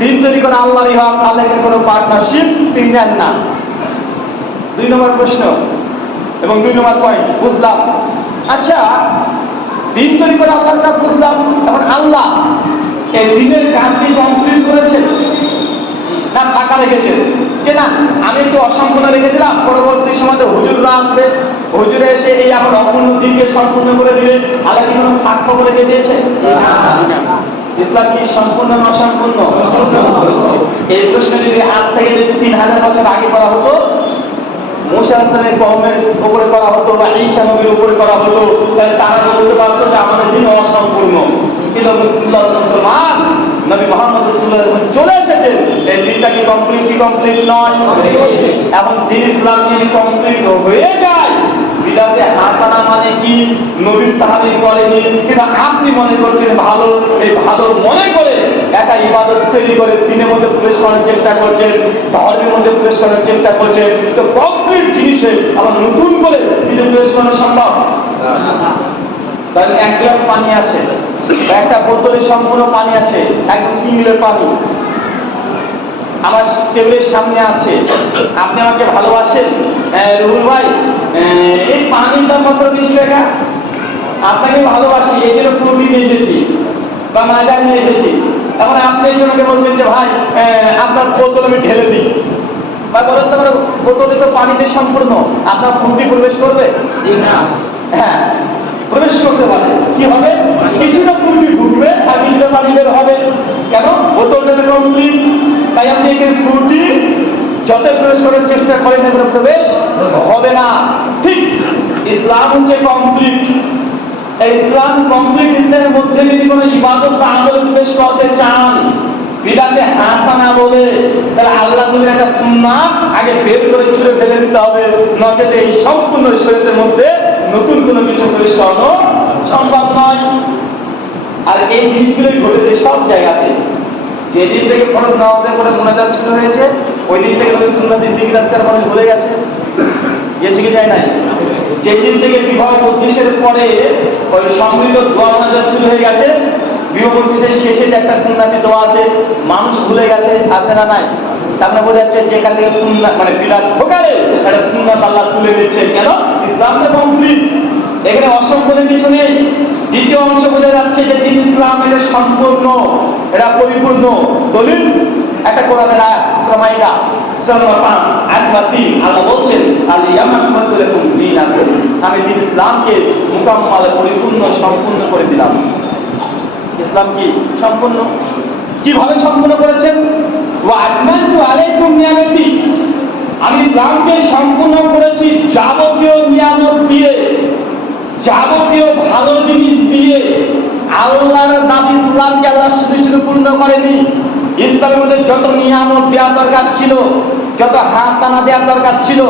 দিন তৈরি করা আল্লাহরই হক, আল্লাহর কোনো পার্টনারশিপ তিনি নেন না। 2 নম্বর প্রশ্ন এবং 2 নম্বর পয়েন্ট বুঝলাম। আচ্ছা, দিন তৈরি করা আল্লাহর কাজ বুঝলাম, এখন আল্লাহ এই দিনের কাজটি কমপ্লিট করেছেন না ফাঁকা রেখেছেন? যে না আমি একটু অসম্পূর্ণ রেখে দিলাম, পরবর্তী সময় হুজুররা আসবে, হুজুরে এসে এই আমার অপূর্ণ দিনকে সম্পূর্ণ করে দিবে, আল্লাহ কি কোনো ফাঁক রেখে দিয়েছে? ইসলাম কি সম্পূর্ণ না অসম্পূর্ণ? এই প্রশ্ন যদি আজ থেকে যদি 3000 বছর আগে করা হতো, মুসা আলাইহিস কওমের উপরে করা হতো বা ঈসা নবীর উপরে করা হতো, তাহলে তারা বলতে পারতো যে আমাদের দিন অসম্পূর্ণ। কিন্তু মুসলমান নবী মুহাম্মদ রাসূলুল্লাহ চলে এসেছেন, এই দিনটা কি কমপ্লিট নয়? এখন দিন ইসলাম যদি কমপ্লিট হয়ে যায়, বিদাতে হাসানা মানে কি নবীর সাহাবী করেনি, কিন্তু আপনি মনে করছেন ভালো, এই ভালো মনে করে একটা ইবাদত তৈরি করে দিনের মধ্যে প্রবেশ করার চেষ্টা করছেন, ধর্মের মধ্যে প্রবেশ করার চেষ্টা করছেন, তো কমপ্লিট জিনিসে আবার নতুন করে কিছু প্রবেশ করা সম্ভব? তাহলে 1 গ্লাস পানি আছে, একটা বোতলে সম্পূর্ণ পানি আছে, একদম কিনলে পানি আমার টেবিলের সামনে আছে, আপনি আমাকে ভালোবাসেন, রুহুল ভাই এই পানির দাম মাত্র 20 টাকা, আপনাকে ভালোবাসি এই জন্য প্রোটিন নিয়ে এসেছি বা মাজা নিয়ে এসেছি। এখন আপনি এসে আমাকে বলছেন যে ভাই আপনার বোতল আমি ঢেলে দিই, বা বলেন তো বোতলে তো পানিতে সম্পূর্ণ, আপনার ফ্রুটি প্রবেশ করবে? না। হ্যাঁ, প্রবেশ করতে পারে। কি হবে? কিছুটা ফ্রুটি ঢুকবে আর কিছুটা পানি বের হবে। কেন? বোতলটা কমপ্লিট। তাই আপনি এখানে ফ্রুটি যত প্রবেশ করার চেষ্টা করেন এখানে প্রবেশ হবে না। ঠিক ইসলাম হচ্ছে কমপ্লিট। এই ইসলাম কমপ্লিট ইসলামের মধ্যে যদি কোনো ইবাদত বা আমল প্রবেশ করতে চান, বিদাতে হাসানা বলে, তাহলে আল্লাহ নবীর একটা সুন্নাত আগে বের করে ছুঁড়ে ফেলে দিতে হবে, নচেত এই সম্পূর্ণ শরীরের মধ্যে নতুন কোনো কিছু প্রবেশ করানো সম্ভব নয়। আর এই জিনিসগুলোই ঘটেছে সব জায়গাতে। যেদিন থেকে ফরজ নামাজের পরে মোনাজাত শুরু হয়েছে, ওই দিন থেকে সুন্নাতি জিকির আজকার মানুষ ভুলে গেছে, গেছে কি যায় নাই? যেদিন থেকে বিবাহ 25-এর পরে ওই সমৃদ্ধ দোয়া মোনাজাত শুরু হয়ে গেছে, বিবাহ 25-এর শেষে যে একটা সুন্নাতি দোয়া আছে মানুষ ভুলে গেছে, আছে না নাই? তারপরে বোঝা যাচ্ছে যেখান থেকে সুন্নাত মানে বিরাট ঢোকালে একটা সুন্নাত আল্লাহ তুলে দিচ্ছে। কেন? ইসলামটা কমপ্লিট, এখানে অসম্পূর্ণ কিছু নেই। দ্বিতীয় অংশ বোঝা যাচ্ছে যে দিন ইসলাম এটা সম্পূর্ণ, এটা পরিপূর্ণ। দলিল একটা কোরআনের আয়াত, সূরা মাইদা সূরা নম্বর 5 আয়াত নম্বর 3, আল্লাহ বলছেন আল-ইয়াউমা আকমালতু লাকুম দীনাকুম, আমি দিন ইসলামকে মুকাম্মাল, পরিপূর্ণ, সম্পূর্ণ করে দিলাম। ইসলাম কি সম্পূর্ণ? কিভাবে সম্পূর্ণ করেছেন? ওয়া আকমালতু আলাইকুম নিয়ামতি, আমি ইসলামকে সম্পূর্ণ করেছি যাবতীয় নিয়ামত দিয়ে, যাবতীয় ভালো জিনিস দিয়ে। আল্লাহর দাবি ইসলামকে আল্লাহ শুধু শুধু পূর্ণ করেনি। ইসলামের মধ্যে যত নিয়ামত দেওয়া দরকার ছিল, যত হাসানা দেওয়ার দরকার ছিল,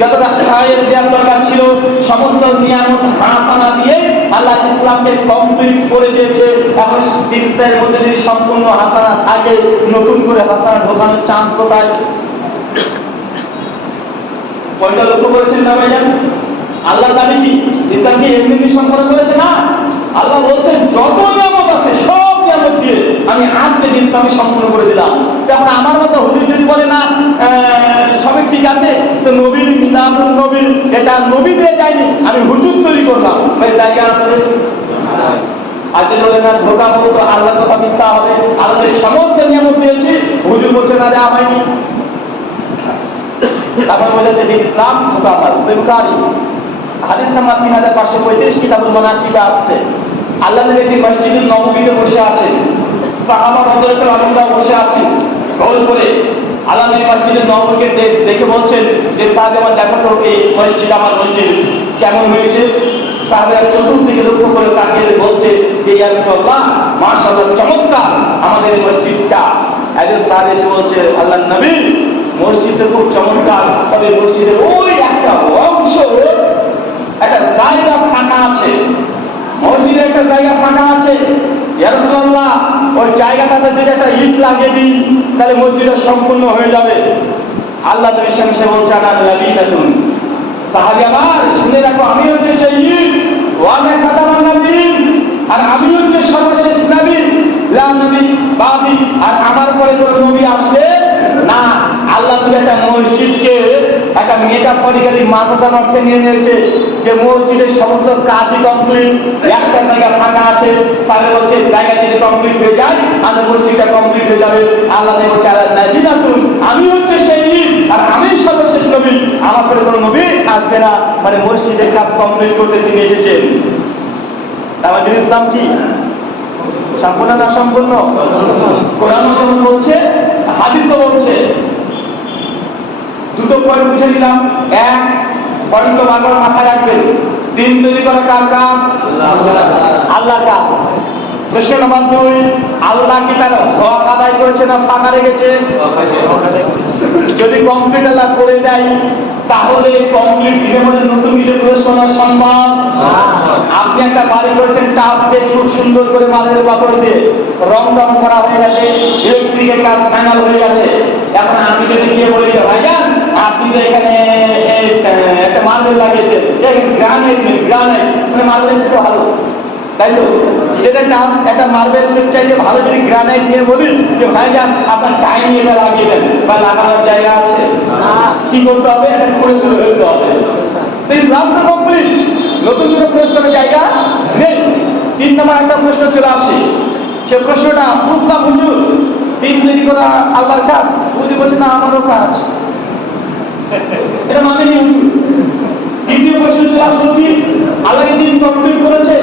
যতটা খায়ের দেওয়ার দরকার ছিল, সমস্ত নিয়ামত হাসানা দিয়ে আল্লাহ ইসলামকে কমপ্লিট করে দিয়েছে। এখন দিনের মধ্যে যদি সম্পূর্ণ হাসানা থাকে, নতুন করে হাসানা ঢোকানোর চান্স কোথায়? পয়সা লক্ষ্য করেছেন না ভাইজান? আল্লাহ দাবি কি ইসলামকে এমনি সম্পন্ন করেছে না। আল্লাহ বলছেন যত নিয়ামত আছে সব নিয়ামত দিয়ে আমি আজকে ইসলামকে সম্পূর্ণ করে দিলাম। এখন আমার মতো হুজুর যদি বলে না সবই ঠিক আছে, তো নবীর মিলাদুন নবী এটা নবী দিয়ে যায়নি, আমি হুজুর তৈরি করলাম, ভাই জায়গা আছে? আর যদি বলে না ধোকা বলতো আল্লাহর কথা মিথ্যা হবে, আল্লাহর সমস্ত নিয়ামত দিয়েছি, হুজুর বলছে না দেওয়া হয়নি। তারপর বোঝাচ্ছে যে ইসলাম মুকাম্মাল। বুখারী হাদিস নাম্বার 3535, কিতাবুল মানাকিব আসছে। আল্লাহ নবী একদিন মসজিদুল নববীতে বসে আছেন, সাহাবা রাদিয়াল্লাহু আনহুরা বসে আছেন গোল করে। আল্লাহ নবী মসজিদুল নববীকে দেখে বলছেন যে সাহাবা, আমার দেখো তো এই মসজিদ, আমার মসজিদ কেমন হয়েছে। সাহাবারা চতুর্দিকে লক্ষ্য করে তাকিয়ে বলছে যে ইয়া রাসূলুল্লাহ, মাশাআল্লাহ, চমৎকার আমাদের মসজিদটা। একজন সাহাবী এসে বলছে, আল্লাহর নবী মসজিদটা খুব চমৎকার, তবে মসজিদের ওই একটা অংশ, একটা জায়গা ফাঁকা আছে, মসজিদে একটা জায়গা ফাঁকা আছে, ইয়া রাসূলুল্লাহ ওই জায়গাটাতে যদি একটা ইট লাগিয়ে দিই তাহলে মসজিদটা সম্পূর্ণ হয়ে যাবে। আল্লাহ নবী সঙ্গে বলছে আনা লাবিনাতুন, সাহাবী আমার শুনে রাখো, আমি হচ্ছে সেই ইট, ওয়ানা খাতামান নবীন, আর আমি হচ্ছে সর্বশেষ নবী, লা নবী বাদি, আর আমার পরে কোনো নবী আসবে না। আল্লাহ নবী একটা মসজিদকে একটা মেটাফরিক্যালি মানবতার অর্থে নিয়ে নিয়েছে যে মসজিদের সমস্ত কাজই কমপ্লিট, একটা জায়গা ফাঁকা আছে, তাহলে বলছে জায়গা যদি কমপ্লিট হয়ে যায় আর মসজিদটা কমপ্লিট হয়ে যাবে। আল্লাহ নবী বলছে আল্লাহ নাজিনাতুন, আমি হচ্ছে সেই নবী আর আমি সর্বশেষ নবী, আমার পরে কোনো নবী আসবে না। মানে মসজিদের কাজ কমপ্লিট করতে তিনি এসেছেন। আমাদের ইসলাম কি সম্পূর্ণ না সম্পূর্ণ? কোরআন বলছে, হাদিসও বলছে। দুটো পয়েন্ট বুঝে নিলাম। এক পয়েন্ট বারবার মাথায় রাখবেন, দিন তৈরি করা কার কাজ? আল্লাহর কাজ। প্রশ্ন নম্বর 2, আল্লাহ কি তার হক আদায় করেছে না ফাঁকা রেখেছে? যদি কমপ্লিট আল্লাহ করে দেয় তাহলে কমপ্লিট দিনের মধ্যে নতুন কিছু প্রবেশ করা সম্ভব? আপনি একটা বাড়ি করেছেন, টাপ দিয়ে খুব সুন্দর করে মার্বেল পাথর দিয়ে রং করা হয়ে গেছে, ইলেকট্রিকের কাজ ফাইনাল হয়ে গেছে। এখন আমি যদি গিয়ে বলি যে ভাইজান আপনি তো এখানে একটা মার্বেল লাগিয়েছেন, গ্রানাইট নেই, গ্রানাইট মানে মার্বেল ছিল ভালো, তাই তো? এটা একটা মার্বেল চাইতে ভালো যদি গ্রানাইট নিয়ে বলি যে ভাইজান আপনার টাইম এটা লাগিয়ে দেন, বা লাগানোর জায়গা আছে, কি করতে হবে? এটা করে তুলে ফেলতে হবে। রাস্তা কমপ্লিট, নতুন করে প্রশ্নের জায়গা নেই। 3 নম্বর একটা প্রশ্ন চলে আসে, সে প্রশ্নটা বুঝলাম হুজুর দিন তৈরি করা আল্লাহর কাজ, হুজুর বলছে না আমারও কাজ, এটা মানে নি হুজুর। দ্বিতীয় প্রশ্ন চলে আসলো কি আল্লাহ দিন কমপ্লিট করেছে,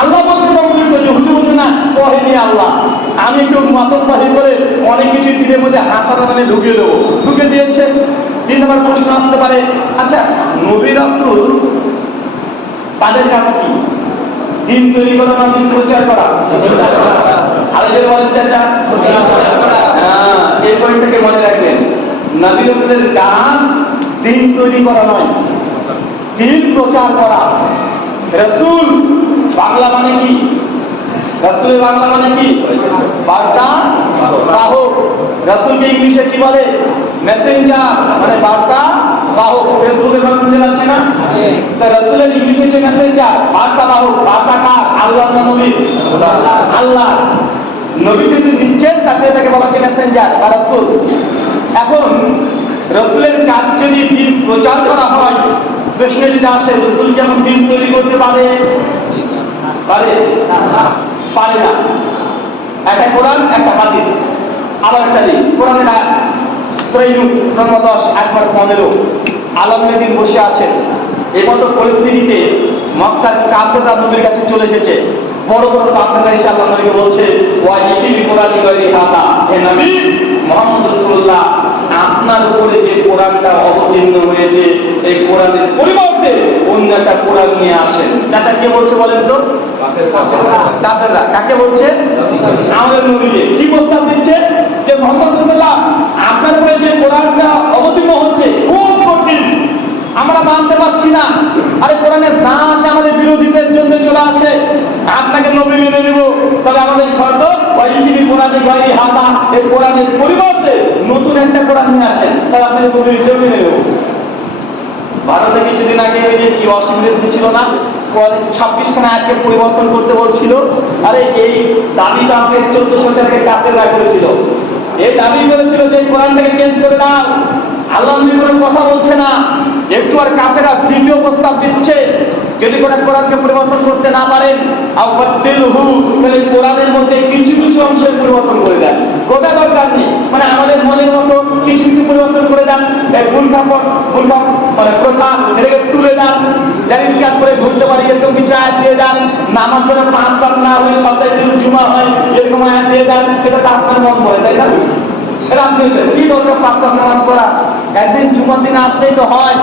আল্লাহ বলছে কমপ্লিট করেছে, হুজুর বলছে না কহেনি আল্লাহ, আমি একটু মাতব্বাহি করে অনেক কিছু দিনের মধ্যে হাসানা মানে ঢুকিয়ে দেবো, ঢুকে দিয়েছে। 3 নম্বর প্রশ্ন আসতে পারে, আচ্ছা নবী রাসূল তাদের কাজ কি? দিন তৈরি করা না দিন প্রচার করা? আল্লাহ বলেন না, এই পয়েন্টটাকে মনে রাখবেন। নবী রাসূলের কাজ দিন তৈরি করা নয়, দিন প্রচার করা। রাসূল বাংলা মানে কি? রাসূলের বাংলা মানে কি? বার্তা বাহক। রাসূলকে ইংলিশে কি বলে? মেসেঞ্জার, মানে বার্তা বাহক। ফেসবুকে মেসেঞ্জার আছে না? তো রাসূলের ইংলিশে যে মেসেঞ্জার, বার্তা বাহক। বার্তা কার? আল্লাহ না নবী? আল্লাহ। নবী যদি দিচ্ছেন তাকে বলা হচ্ছে মেসেঞ্জার বা রাসূল। এখন রাসূলের কাজ যদি দিন প্রচার করা হয়, প্রশ্ন যদি আসে রাসূল কেমন দিন তৈরি করতে পারে? পারে পারে না। একটা কোরআন, একটা হাদিস। আবার একটা দিন কোরআনের আয়াত, সূরা ইউনূস 10:15। আলমগীর বসে আছেন। এই মতো পরিস্থিতিতে মক্কার কাফেররা নবীর কাছে চলে এসেছে। বড় বড় কাফেররা এসে আল্লাহ নবীকে বলছে, ওয়া ইতিল কোরআনি গায়রি হাদা, হে নবী মুহাম্মদ রাসূলুল্লাহ, আপনার উপরে যে কোরআনটা অবতীর্ণ হয়েছে এই কোরআনের পরিবর্তে অন্য একটা কোরআন নিয়ে আসেন। চাচা কে বলছে বলেন তো? কাফেররা। কাকে বলছে? আমাদের নবীকে। কি প্রস্তাব দিচ্ছে যে মুহাম্মদ রাসূলুল্লাহ, আপনার উপরে যে কোরআনটা অবতীর্ণ হচ্ছে খুব কঠিন, আমরা মানতে পারছি না। আরে কোরআনের না আসে আমাদের বিরোধীদের জন্য চলে আসে, আপনাকে নবী মেনে নেব, তবে আমাদের শর্ত ওয়াইদিনী কোরআনে গায়রি হাদা, এই কোরআনের পরিবর্তে নতুন একটা কোরআন নিয়ে আসেন, তাহলে আপনাদের নবী হিসেবে মেনে নেব। ভারতে কিছুদিন আগে কি অসুবিধা ছিল না, 26খানা আয়াতকে পরিবর্তন করতে বলছিল। আরে এই দাবিটা আমাদের 1400 টাকা কাফেররা করেছিল। এই দাবি করেছিল যে কোরআনটাকে চেঞ্জ করে দাও, আল্লাহ নবী কোনো কথা বলছে না। একটু আর কাফেররা দ্বিতীয় প্রস্তাব দিচ্ছে, যদি কোরআনকে পরিবর্তন করতে না পারেন তাহলে কোরআনের মধ্যে কিছু কিছু অংশের পরিবর্তন করে দেন, গোটা দরকার নেই, মানে আমাদের মনের মতো কিছু কিছু পরিবর্তন করে দেন। মানে প্রথা এটাকে তুলে দেন, জারিফিকাত করে ঘুরতে পারি এরকম কিছু আয়াত দিয়ে দেন। নামাজ ধরে 5 বার না হলে সপ্তাহে দিন জুমা হয় এরকম আয়াত দিয়ে দেন। এটা তো আপনার মন বলে, তাই না? এটা আপনি কি দরকার 5 বার নামাজ পড়া? একদিন জুমার দিন আসলেই তো হয়।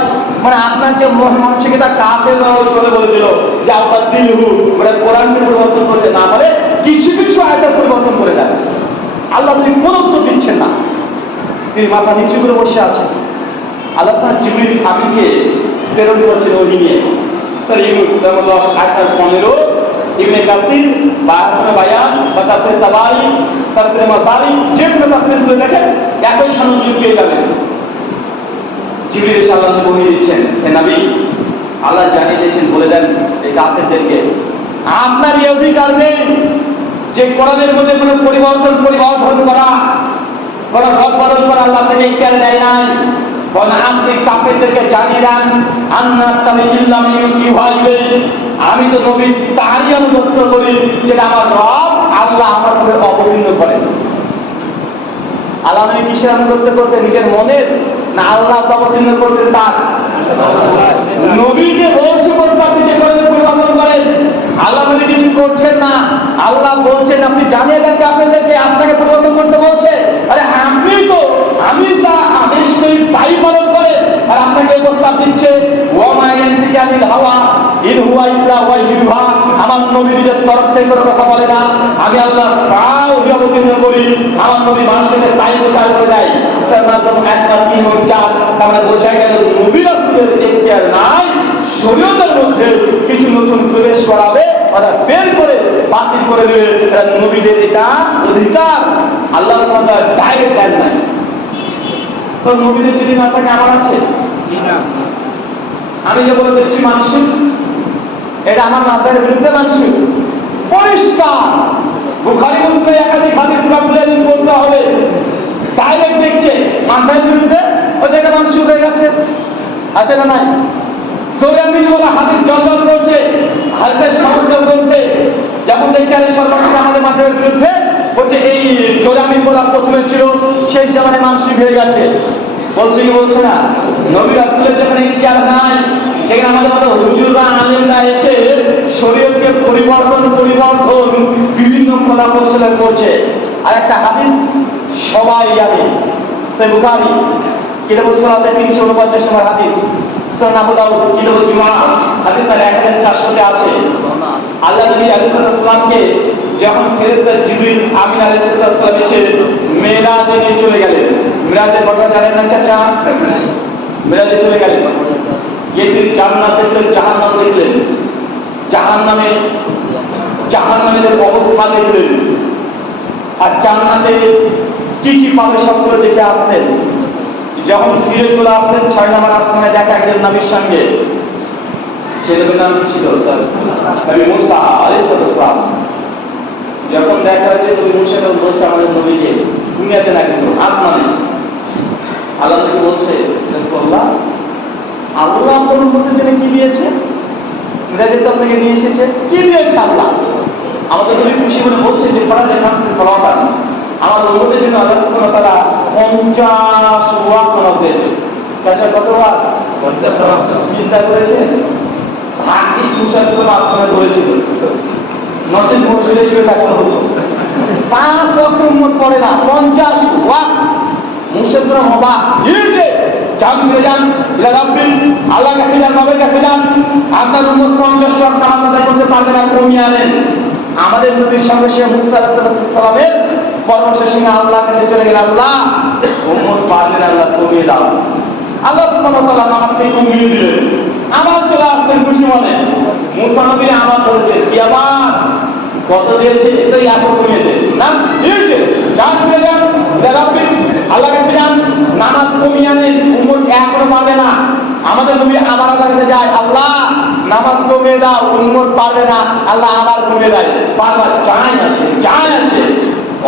মানে আপনার যে মানসিকতা কাফের চলে বলেছিল যে আপনার দিলহু ওরা কোরআনকে পরিবর্তন করতে না পারে কিছু কিছু আয়াতের পরিবর্তন করে দেন। আল্লাহ তিনি কোন উত্তর দিচ্ছেন না, তিনি মাথা নিচু করে বসে আছেন। আল্লাহ জিবরিল আমিনকে প্রেরণ করছেন ওহী নিয়ে। সূরা ইউনূস 10:15। ইবনে কাসির বা আহমদ বায়ান বা তাফসীর তাবারি, তাফসীর মাযারি, যে কোনো তাফসীর করে দেখেন একই সংযোগ পেয়ে যাবেন। জিবরিল এসে আল্লাহকে বলে দিচ্ছেন, হে নবী আল্লাহ জানিয়ে দিয়েছেন, বলে দেন এই কাফেরদেরকে আপনার এই অধিকার নেই যে কোরআনের মধ্যে কোনো পরিবর্তন করা, কোনো রদবদল করা আল্লাহ থেকে ইখতিয়ার দেয় নাই। বলেন আপনি কাফেরদেরকে জানিয়ে দেন আমি তো নবী তারই অনুগত্য করি যেটা আমার রব আল্লাহ আমার উপরে অবতীর্ণ করেন। আল্লাহ নবী কিসের আনুগত্য করতে? নিজের মনের, না আল্লাহ অবতীর্ণ করতেন তার? নবীকে বলছে করতে আপনি যে পরিবর্তন করেন, আল্লাহ নবী কিছু করছেন না। আল্লাহ বলছেন আপনি জানিয়ে দেন আপনাদেরকে আপনাকে পরিবর্তন করতে বলছে। আরে আপনি তো আমি তা আদেশ করি তাই পালন করে, আর আপনাকে প্রস্তাব দিচ্ছে আমার নবী নিজের তরফ থেকে কোনো কথা বলে না, আমি আল্লাহ তাও অবতীর্ণ করি, আমার নবী মানুষের তাই প্রচার করে দেয়। আমরা বোঝা গেল নবী রাসূলের ইখতিয়ার নাই শরীয়তের মধ্যে কিছু নতুন প্রবেশ করাবে, ওরা বের করে বাতিল করে দেবে। নবীদের এটা অধিকার আল্লাহ সুবহানাহু ওয়া তাআলা ডাইরেক্ট দেন নাই। তো নবীদের যদি না থাকে আমার আছে? আমি যে বলে দিচ্ছি মানসিক, এটা আমার মাথার বিরুদ্ধে মানসিক পরিষ্কার। বুখারী মুসলিমে একাধিক হাদিস বলতে হবে, ডাইরেক্ট দেখছে মাথার বিরুদ্ধে, ওই জায়গা মানসিক হয়ে গেছে, আছে না নাই? হাদিস জল করছে, হাদিসের সমস্যা বলছে, যখন দেখছে সর্বনাশ আমাদের মাঝের বিরুদ্ধে বলছে এই জোরামি বলা প্রথমে ছিল, সেই জামানে মানসিক হয়ে গেছে। বলছে কি বলছে না? নবী রাসূলের যেখানে ইখতিয়ার নাই সেখানে আমাদের মতো হুজুররা আলেমরা এসে শরীয়তকে পরিবর্তন বিভিন্ন কলা কৌশলে করছে। আর একটা হাদিস সবাই জানে, সহিহ বুখারী কিতাবুস সালাতে 349 নম্বর হাদিস, সুনান আবু দাউদ কিতাবুল জুমআ হাদিস নাম্বার 1400 আছে। আল্লাহ নবী আলাইহিস সালামকে যখন ফেরেশতা জিবরিল আমিন আলাইহিস সালাম এসে মেরাজে নিয়ে চলে গেলেন, মেরাজের ঘটনা জানেন না চাচা? মেরাজে চলে গেলেন, গিয়ে তিনি জান্নাত দেখলেন, জাহান্নাম দেখলেন, জাহান্নামের অবস্থা দেখলেন, আর জান্নাতে কি কি পাবে সবগুলো দেখে আসলেন। যখন ফিরে চলে আসলেন 6 নম্বর আসমানে দেখা একজন নবীর সঙ্গে, সে নবীর নাম কি ছিল? নবী মুসা আলাইহিস সালাম। যখন দেখা হয়েছে নবী মুসা বলছে আমাদের নবীকে দুনিয়াতে না কিন্তু আসমানে। আল্লাহ নবী বলছে রাসূলুল্লাহ আল্লাহ আপনার উম্মতের জন্য কি দিয়েছে? মেরাজে তো আপনাকে নিয়ে এসেছে, কি দিয়েছে আল্লাহ? আমাদের যদি খুশি করে বলছে যে ফরাজে খামসে সালাওয়াত আমার উম্মতের জন্য আল্লাহ সুবহানাহু ওয়া তাআলা 50 ওয়াক্ত নামাজ দিয়েছে। চাচা কত ওয়াক্ত? 50 ওয়াক্ত। চিন্তা করেছেন ভাগ্যিস মুসার জন্য আসমানে ধরেছিল, নচেত মসজিদে শুয়ে থাকতে হতো। 5 ওয়াক্ত উম্মত পড়ে না, 50 ওয়াক্ত। মুসার জন্য অবাক হয়েছে, যান ফিরে যান ইলা রাব্বিল, আল্লাহর কাছে যান, নবীর কাছে যান। আপনার উম্মত 50 ওয়াক্ত নামাজ আদায় করতে পারবে না, কমিয়ে আনেন। আমাদের নবীর সঙ্গে সে মুসা আলাইহিস সালামের পরামর্শের সঙ্গে আল্লাহর কাছে চলে গেল, আল্লাহ উম্মত পারবে না, আল্লাহ কমিয়ে দাও। আল্লাহ সুবহানাহু ওয়া তাআলা নামাজকে কমিয়ে দিলেন। আমার চলে আসলেন খুশি মনে। মুসা নবী আমার বলছে কি আবার কত দিয়েছে, এটাই এত কমিয়ে দেন না, দিয়েছে যান ফিরে যান ইলা রাব্বিল, আল্লাহর কাছে যান, নামাজ কমিয়ে আনেন, উম্মত এখনো পারবে না। আমাদের নবী আবার আল্লাহর কাছে যায়, আল্লাহ নামাজ কমিয়ে দাও, উম্মত পারবে না, আল্লাহ আবার কমিয়ে দেয়। বারবার যায় আসে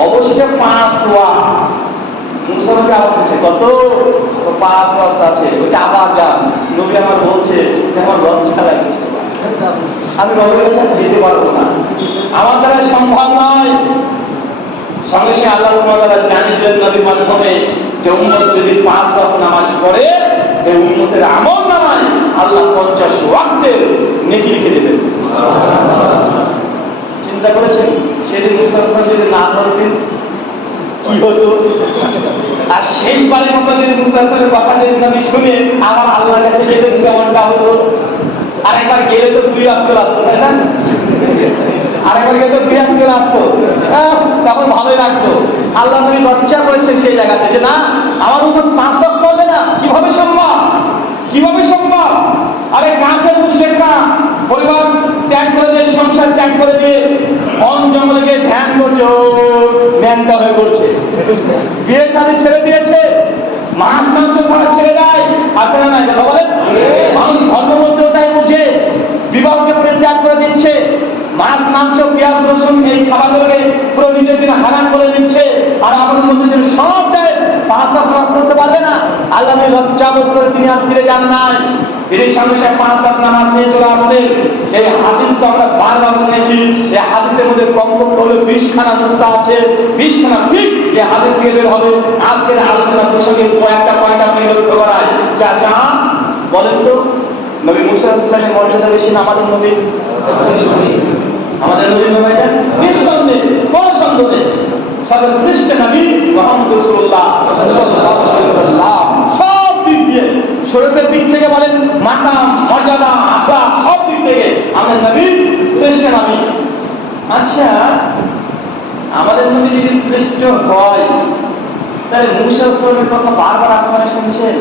অবশ্যই 5 ওয়াক্ত। মুসা নবী আবার বলছে কত? 5 ওয়াক্ত আছে। বলছে আবার যান। নবী আমার বলছে যে আমার লজ্জা লাগছে, আমি নবীর কাছে যেতে পারবো না, আমার দ্বারা সম্ভব নয়। সঙ্গে সঙ্গে আল্লাহ সুবহানাহু ওয়া তাআলা জানিয়ে দিলেন নবীর মাধ্যমে যে উম্মত যদি 5 ওয়াক্ত নামাজ পড়ে, এই উম্মতের আমল নামায় আল্লাহ 50 ওয়াক্তের নেকি লিখে দেবেন। চিন্তা করেছেন সেদিন মুসা যদি না করতেন কি হতো? আর শেষবারের মতো যদি মুসাফিরের কথা যদি নবী শুনে আবার আল্লাহর কাছে যেতেন কেমনটা হতো? আরেকবার গেলে তো 2 ওয়াক্ত চলে আসতো, তাই না? আরেকবার গেলে তো 2 ওয়াক্ত চলে আসতো, তখন ভালোই লাগতো। আল্লাহ নবী লজ্জা করেছে সেই জায়গাতে যে না, আমার উম্মত 5 ওয়াক্ত পড়বে না, কিভাবে সম্ভব? আরে কাকে মুশরিকরা পরিবার ত্যাগ করে দিয়ে, সংসার ত্যাগ করে দিয়ে বন জঙ্গলে গিয়ে ধ্যান করছে, ম্যানটা হয়ে করছে, বিয়ে শাদী ছেড়ে দিয়েছে, মাছ মাংস খাওয়া ছেড়ে দেয়, আপনারা নাই কথা বলেন? মানুষ ধর্ম বলতেও তাই বুঝে, বিবাহকে পরিত্যাগ করে দিচ্ছে, মাছ মাংস পেঁয়াজ রসুন এই খাবারগুলোকে পুরো নিজের জন্য হারাম করে দিচ্ছে, আর আমাদের মধ্যে যে সব দেয় 5 ওয়াক্ত নামাজ পড়তে পারবে না। আল্লাহ লজ্জা বোধ করে তিনি আর ফিরে যান নাই, এর সঙ্গে সে 5 ওয়াক্ত নামাজ নিয়ে চলে আসলেন। এই হাদিস তো আমরা বারবার শুনেছি, এই হাদিসের মধ্যে কমপক্ষে হলো 20খানা নুকতা আছে, 20খানা ঠিক এই হাদিস থেকে বের হবে। আজকের আলোচনা প্রসঙ্গে কয়েকটা পয়েন্ট আপনি লক্ষ্য করায়। চাচা বলেন তো, নবী মুসা আলাইহিস মর্যাদা বেশি না আমাদের নবী? আমাদের নবী ভাইজান নিঃসন্দেহে, কোন সন্দেহ নেই, সর্বশ্রেষ্ঠ নবী মুহাম্মদ রাসূলুল্লাহ সাল্লাল্লাহু আলাইহি ওয়াসাল্লাম। সব দিক দিয়ে, শরীয়তের দিক থেকে বলেন, মাকাম মর্যাদা আখলাক, সব দিক থেকে আমাদের নবী শ্রেষ্ঠ নবী। আচ্ছা, আমাদের নবী যদি শ্রেষ্ঠ হয়, তাহলে মুসা আলাইহিস কথা বারবার আপনারা শুনছেন।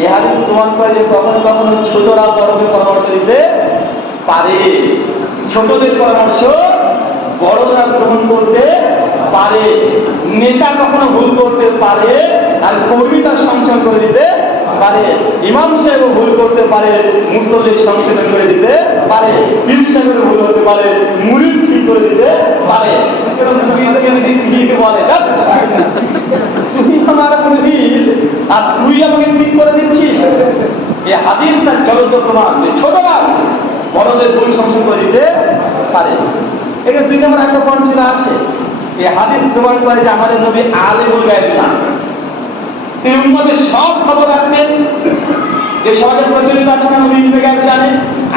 এই হাদিস প্রমাণ করে যে কখনো কখনো ছোটরা বড়কে পরামর্শ দিতে পারে, ছোটদের পরামর্শ বড়রা গ্রহণ করতে পারে, নেতা কখনো ভুল করতে পারে, আর কবিতা সংশোধন করে দিতে পারে, ইমাম সাহেব ভুল করতে পারে, মুসল্লি সংশোধন করে দিতে পারে, পীর সাহেবের ভুল হতে পারে, মুরিদ ঠিক করে দিতে পারে। ঠিক বলে তুই আমার মুরিদ আর তুই আমাকে ঠিক করে দিচ্ছিস। এই হাদিস তার জ্বলন্ত প্রমাণ যে ছোটরা বড়দের ভুল সংশোধন করে দিতে পারে। এখানে 2 নম্বর একটা পয়েন্ট চলে আসে। এই হাদিস প্রমাণ করে যে আমাদের নবী আলিমুল গায়ব না, তিনি উম্মতের সব খবর রাখতেন। যে সমাজের প্রচলিত আছে না, নবী ইলমে গায়ব জানে,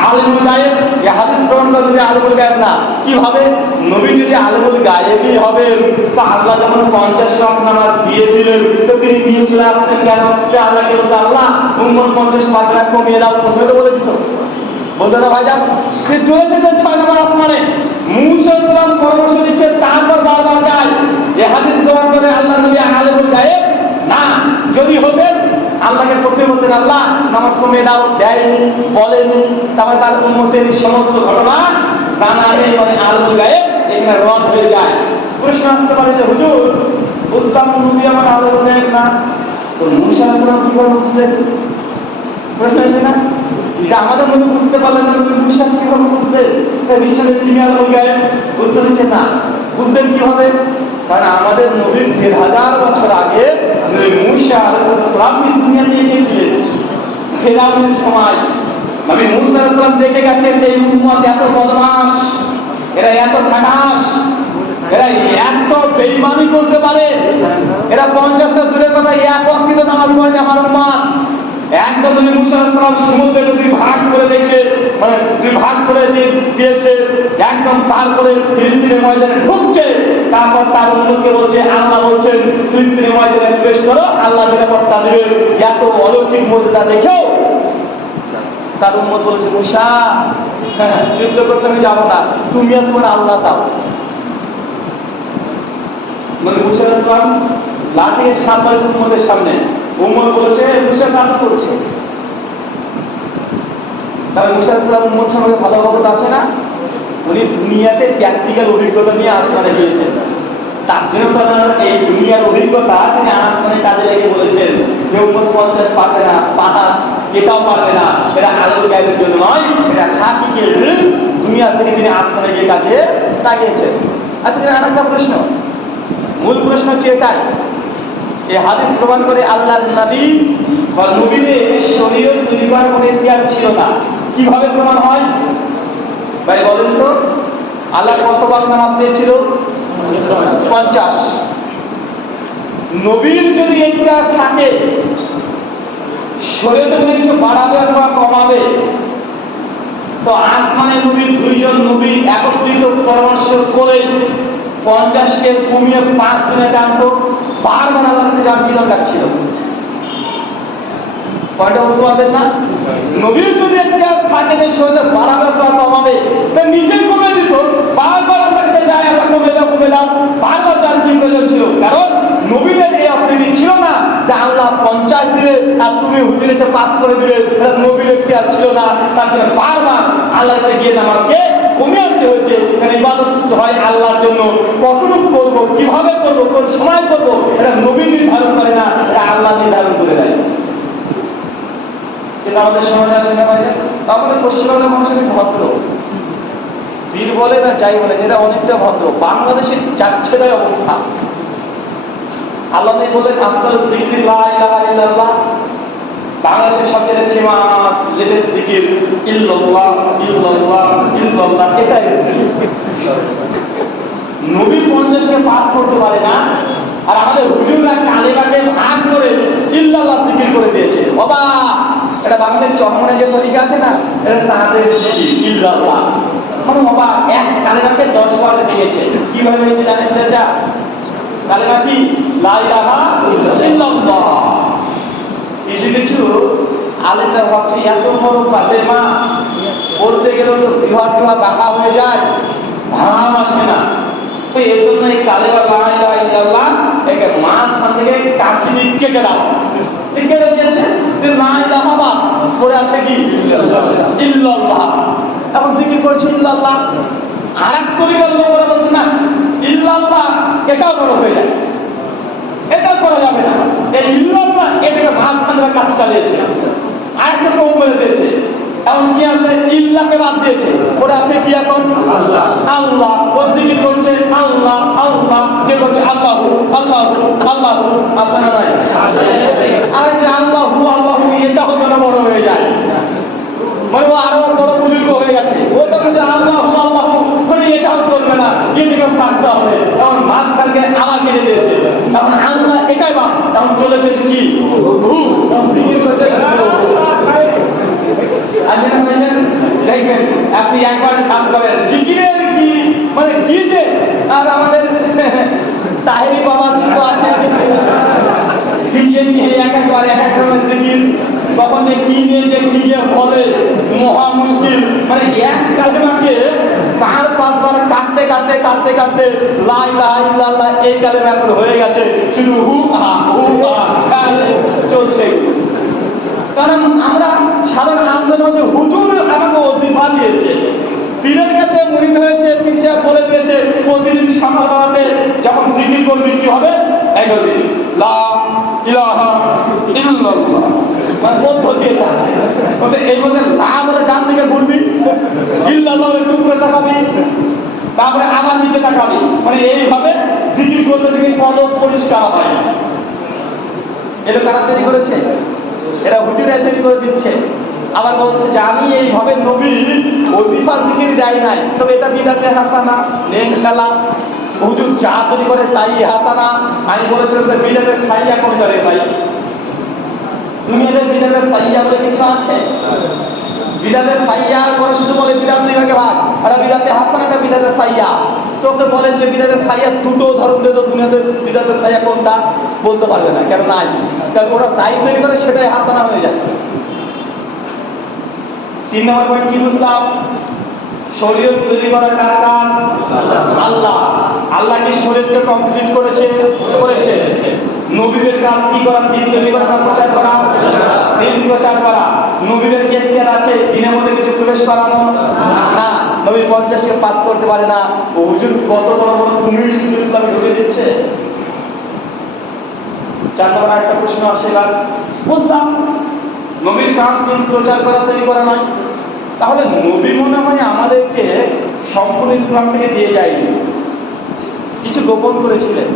আলিমুল গায়ব। এই হাদিস প্রমাণ করে যে আলিমুল গায়ব না। কিভাবে? নবী যদি আলিমুল গায়বই হবে, তো আল্লাহ যখন 50 ওয়াক্ত নামাজ দিয়ে দিলেন, তো তিনি নিয়ে চলে আসতেন কেন? যে আল্লাহকে বলতে, আল্লাহ উম্মত 50 পাঁচ না কমিয়ে দাও, প্রথমে তো বলে দিত, বলতে না ভাইজান। সে চলেছে 6 নম্বর আসমানে, মুসা সালাম পরামর্শ দিচ্ছে, তারপর বারবার যায়। এই হাদিস প্রমাণ করে আল্লাহ নবী আলিমুল গায়ব না। যদি হতেন আল্লাহকে প্রথমে বলতেন, আল্লাহ নামাজ কমিয়ে দাও, দেয়নি, বলেনি, তারপরে তার উম্মতের সমস্ত ঘটনা জানা নেই, মানে আলিমুল গায়ব এখানে রদ হয়ে যায়। প্রশ্ন আসতে পারে যে হুজুর, বুঝলাম নবী আমার আলিমুল গায়ব না, তো মুসা সালাম কি করে বুঝলেন? প্রশ্ন আসে না যে আমাদের মধ্যে বুঝতে পারলেন না, মুসা কিভাবে বুঝলেন? বিশ্বাসের তিনি আলিমুল গায়ব? উত্তর দিচ্ছে না। বুঝলেন কিভাবে? কারণ আমাদের নবীর 1000 বছর আগে মুসা আলাইহিস সালাম দুনিয়াতে এসেছিলেন। ফেরাউনের সময় নবী মুসা আলাইহিস সালাম দেখে গেছেন এই উম্মত এত বদমাশ, এরা এত খাটাস, এরা এত বেঈমানি করতে পারে, এরা 50টা দূরের কথা এক ওয়াক্ত নামাজ পড়ে আমার উম্মত। একদম নবী মুসা আলাইহিস সালাম সমুদ্রের দুই ভাগ করে দেখে, মানে দুই ভাগ করে দিয়েছে, একদম তারপরে ফিলিস্তিনের ময়দানে ঢুকছে। তারপর তার উম্মতকে বলছে, আল্লাহ বলছেন ফিলিস্তিনের ময়দানে প্রবেশ করো, আল্লাহ নিরাপত্তা দেবে। এত অলৌকিক মুজিজা দেখেও তার উম্মত বলছে, মুসা যুদ্ধ করতে আমি যাবো না, তুমি আর তোমার আল্লাহ দাও। মানে মুসা আলাইহিস সালাম লাঠি সাপ মারছে উম্মতের সামনে। উম্মত বলেছে, মুসা কাজ করছে। তাহলে মুসা আলাইহিস সালাম উম্মত সঙ্গে ভালো কথা আছে না? উনি দুনিয়াতে প্র্যাকটিক্যাল অভিজ্ঞতা নিয়ে আসমানে গিয়েছেন, তার জন্য তার এই দুনিয়ার অভিজ্ঞতা তিনি আসমানে কাজে লেগে বলেছেন যে উম্মত 50 পারবে না, পাতা এটাও পারবে না, এরা আলোর গায়ের জন্য নয়, এরা হাকিকের দুনিয়া থেকে তিনি আসমানে গিয়ে কাজে লাগিয়েছেন। আচ্ছা, আর একটা প্রশ্ন, মূল প্রশ্ন হচ্ছে এটাই, এই হাদিস প্রমাণ করে আল্লাহর নবী বা নবীদের শরীয়ত তৈরি করার কোনো ইতিহাস ছিল না। কিভাবে প্রমাণ হয় ভাই বলেন তো? আল্লাহ কতবার নামাজ দিয়েছিল? 50। নবীর যদি ইতিহাস থাকে, শরীয়তে কিছু বাড়াবে অথবা কমাবে, তো আসমানের নবীর 2 জন নবী একত্রিত পরামর্শ করে 50কে কমিয়ে 5 দিনে টানতো, বারবার আল্লাহ কাছে যাওয়ার কি দরকার ছিল? কয়টা বুঝতে পারবেন না? নবীর যদি একটা থাকে যে শরীরে বাড়াবে অথবা কমাবে, নিজেই কমে দিত, বারবার আল্লাহ কাছে যায়, আল্লাহ কমে দাও, বারবার যার কি প্রয়োজন ছিল। কারণ নবীদের এই অপরিণতি ছিল না যে আল্লাহ 50 দিলে আর তুমি হুজুর এসে 5 করে দিলে, নবীর ইতিহাস ছিল না। তার জন্য বারবার আল্লাহ কাছে গিয়ে নামাজকে কমিয়ে আনতে হচ্ছে। ইবাদত হয় আল্লাহর জন্য, কতটুকু করবো, কিভাবে করবো, কোন সময় করবো, এটা নবী নির্ধারণ করে না, এটা আল্লাহ নির্ধারণ করে দেয়। কিন্তু আমাদের সমাজে আছে না ভাই? আমাদের পশ্চিমবঙ্গের মানুষের ভদ্র, বীর বলে না যাই বলে, এটা অনেকটা ভদ্র। বাংলাদেশের যাচ্ছে তাই অবস্থা। আল্লাহ বলেন আফদাল যিকরি লা ইলাহা ইল্লাল্লাহ, বাংলাদেশের সবচেয়ে ফেমাস লেটেস্ট জিকির ইল্লাল্লাহ ইল্লাল্লাহ ইল্লাল্লাহ, এটাই নবী 50কে পাস করতে পারে না, আর আমাদের হুজুররা কালেমাকে ভাগ করে ইল্লাল্লাহ জিকির করে দিয়েছে। বাবা, এটা বাংলাদেশ চরমনের যে তরিকা আছে না, এটা তাদের জিকির ইল্লাল্লাহ। মানে বাবা এক কালেমাকে 10 বার দিয়েছে। কিভাবে হয়েছে জানেন? চাচা, কালেমা কি? লা ইলাহা ইল্লাল্লাহ। কিছু আলেমরা ভাবছে এত বড় কালেমা বলতে গেলেও তো জিহ্বা বাঁকা হয়ে যায়, ভাব আসে না। তো এই জন্য এই কালেমা লা ইলাহা ইল্লাল্লাহ একে মাঝখান থেকে কাঁচি কেটে দাও, কেটে দিয়েছে। লা ইলাহা বাদ পড়ে আছে কি? ইল্লাল্লাহ। এখন জিকির করছে ইল্লাল্লাহ, আর এক তরিকার লোকেরা বলছে না ইল্লাল্লাহ এটাও বড় হয়ে যায়, এটা করা যাবে না। এই ইল্লাল্লাহ এটাকে মাঝখানে কাজ চালিয়েছে, আর একটা কম করে দিয়েছে। এখন কি আছে? ইল্লাহকে বাদ দিয়েছে, ওরা আছে কি এখন? আল্লাহ। আল্লাহ ও জিকির করছে আল্লাহ আল্লাহ, কে করছে আল্লাহ আল্লাহ আল্লাহ, আছে না নাই? আর যে আল্লাহ আল্লাহ এটা হতো না, বড় হয়ে যায়, মানে ও আরো বড় বুজুর্গ হয়ে গেছে। ও তো বলছে আল্লাহ আল্লাহ, মানে এটাও করবে না, এদিকে থাকতে হবে। তখন মাঝখানকে আবার কেটে দিয়েছে। তখন আল্লাহ এটাই বাদ, তখন চলেছে কি? দেখবেন আপনি একবার সাপ করেন জিকিরের কি মানে কি যে। আর আমাদের তাহেরি বাবা তো আছে, একেবারে এক ধরনের জিকির, কখন কি নিয়ে যে কি যে বলে, মহা মুশকিল। মানে এক কালেমাকে 4-5 বার কাটতে কাটতে কাটতে কাটতে লা ইলাহা ইল্লাল্লাহ এই কালেমা এখন হয়ে গেছে শুধু হু হা চলছে। কারণ আমরা সাধারণ আমাদের মধ্যে হুজুর আমাকে ওজিফা দিয়েছে, পীরের কাছে মুরিদ হয়েছে, পীর সাহেব বলে দিয়েছে প্রতিদিন সকালবেলাতে যখন জিকির করবি কি হবে? এই বলবি লা ইলাহা ইল্লাল্লাহ, মানে পদ্ধতি এটা। এই বলে লা বলে ডান দিকে ঘুরবি, ইল্লাল্লাহ একটু উপরে তাকাবি, তারপরে আবার নিচে তাকাবি, মানে এইভাবে জিকির করতে থেকে কলব পরিষ্কার হয়। এটা কারা তৈরি করেছে? এরা হুজুরা তৈরি করে দিচ্ছে। আবার বলছে যে আমি এইভাবে নবী ওজিফা জিকির দেয় নাই, তবে এটা বিদাতে হাসানা, নেক খেলা, হুজুর যা তৈরি করে তাই হাসানা। আমি বলেছিলাম যে বিদাতে সাইয়া কোন করে ভাই? দুনিয়াতে বিদাতে সাইয়া বলে কিছু আছে? বিদাতে সাইয়া করে শুধু বলে বিদাত দুই ভাগে ভাগ, আর বিদাতে হাসানাটা বিদাতে সাইয়া। তোকে বলেন যে বিদাতে সাইয়া দুটো ধরন দিয়ে, তো দুনিয়াতে বিদাতে সাইয়া কোনটা বলতে পারবে না, কেন নাই? কারণ ওরা যাই তৈরি করে সেটাই হাসানা হয়ে যায়। 3 নম্বর পয়েন্ট কি বুঝলাম? শরীয়ত তৈরি করা কার কাজ? আল্লাহ। আল্লাহ কি শরীয়তকে কমপ্লিট করেছে? করেছে। নবীদের কাজ কি করা? দিন তৈরি করা, প্রচার করা, দিন প্রচার করা। নবীদের কি এখতিয়ার আছে দিনের মধ্যে কিছু প্রবেশ করানো? না। নবী 50কে পাস করতে পারে না। ও হুজুর কত বড় বড় কুমির শুধু ইসলামে ঢুকে দিচ্ছে। 4 নম্বর একটা প্রশ্ন আসে, এবার বুঝলাম নবীর কাজ দিন প্রচার করা, তৈরি করা নয়। তাহলে নবী মনে হয় আমাদেরকে সম্পূর্ণ ইসলাম থেকে দিয়ে যায়নি, কিছু গোপন করেছিলেন,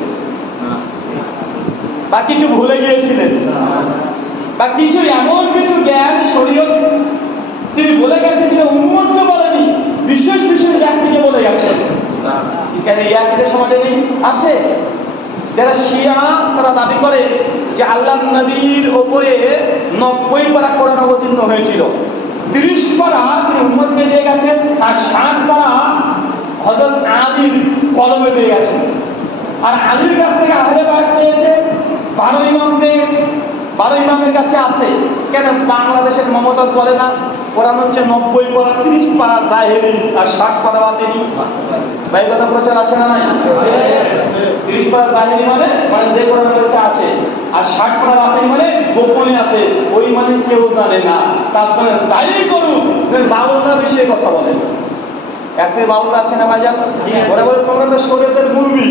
বা কিছু ভুলে গিয়েছিলেন, বা কিছু এমন কিছু জ্ঞান শরীয়ত তিনি বলে গেছেন যেটা উম্মতকে বলেনি, বিশেষ বিশেষ ব্যক্তিকে বলে গেছেন। কেন এই আকিদের সমাজে নেই? আছে। যারা শিয়া তারা দাবি করে যে আল্লাহ নবীর ওপরে 90 পারা কোরআন অবতীর্ণ হয়েছিল, 30 পারা তিনি উম্মতকে দিয়ে গেছেন, আর 60 পারা হযরত আলীর কলমে দিয়ে গেছেন। আর আলীর কাছ থেকে আহলে বায়াত পেয়েছে 12 ইমামের কাছে আছে। কেন বাংলাদেশের মমতাজ বলে না কোরআন হচ্ছে 90 পারা, 30 পারা জাহেরি আর 60 পারা বাতিনি? ভাই কথা প্রচার আছে না নাই? 30 পারা জাহেরি মানে যে কোরআন হচ্ছে আছে, আর 60 পারা বাতিনি মানে গোপনে আছে, ওই মানে কেউ জানে না। তারপরে যাই করুক বাউলরা বিষয়ে কথা বলে। একে বাউল আছে না ভাইজান? ওরা বলে তোমরা তো শরীয়তের মুরবি,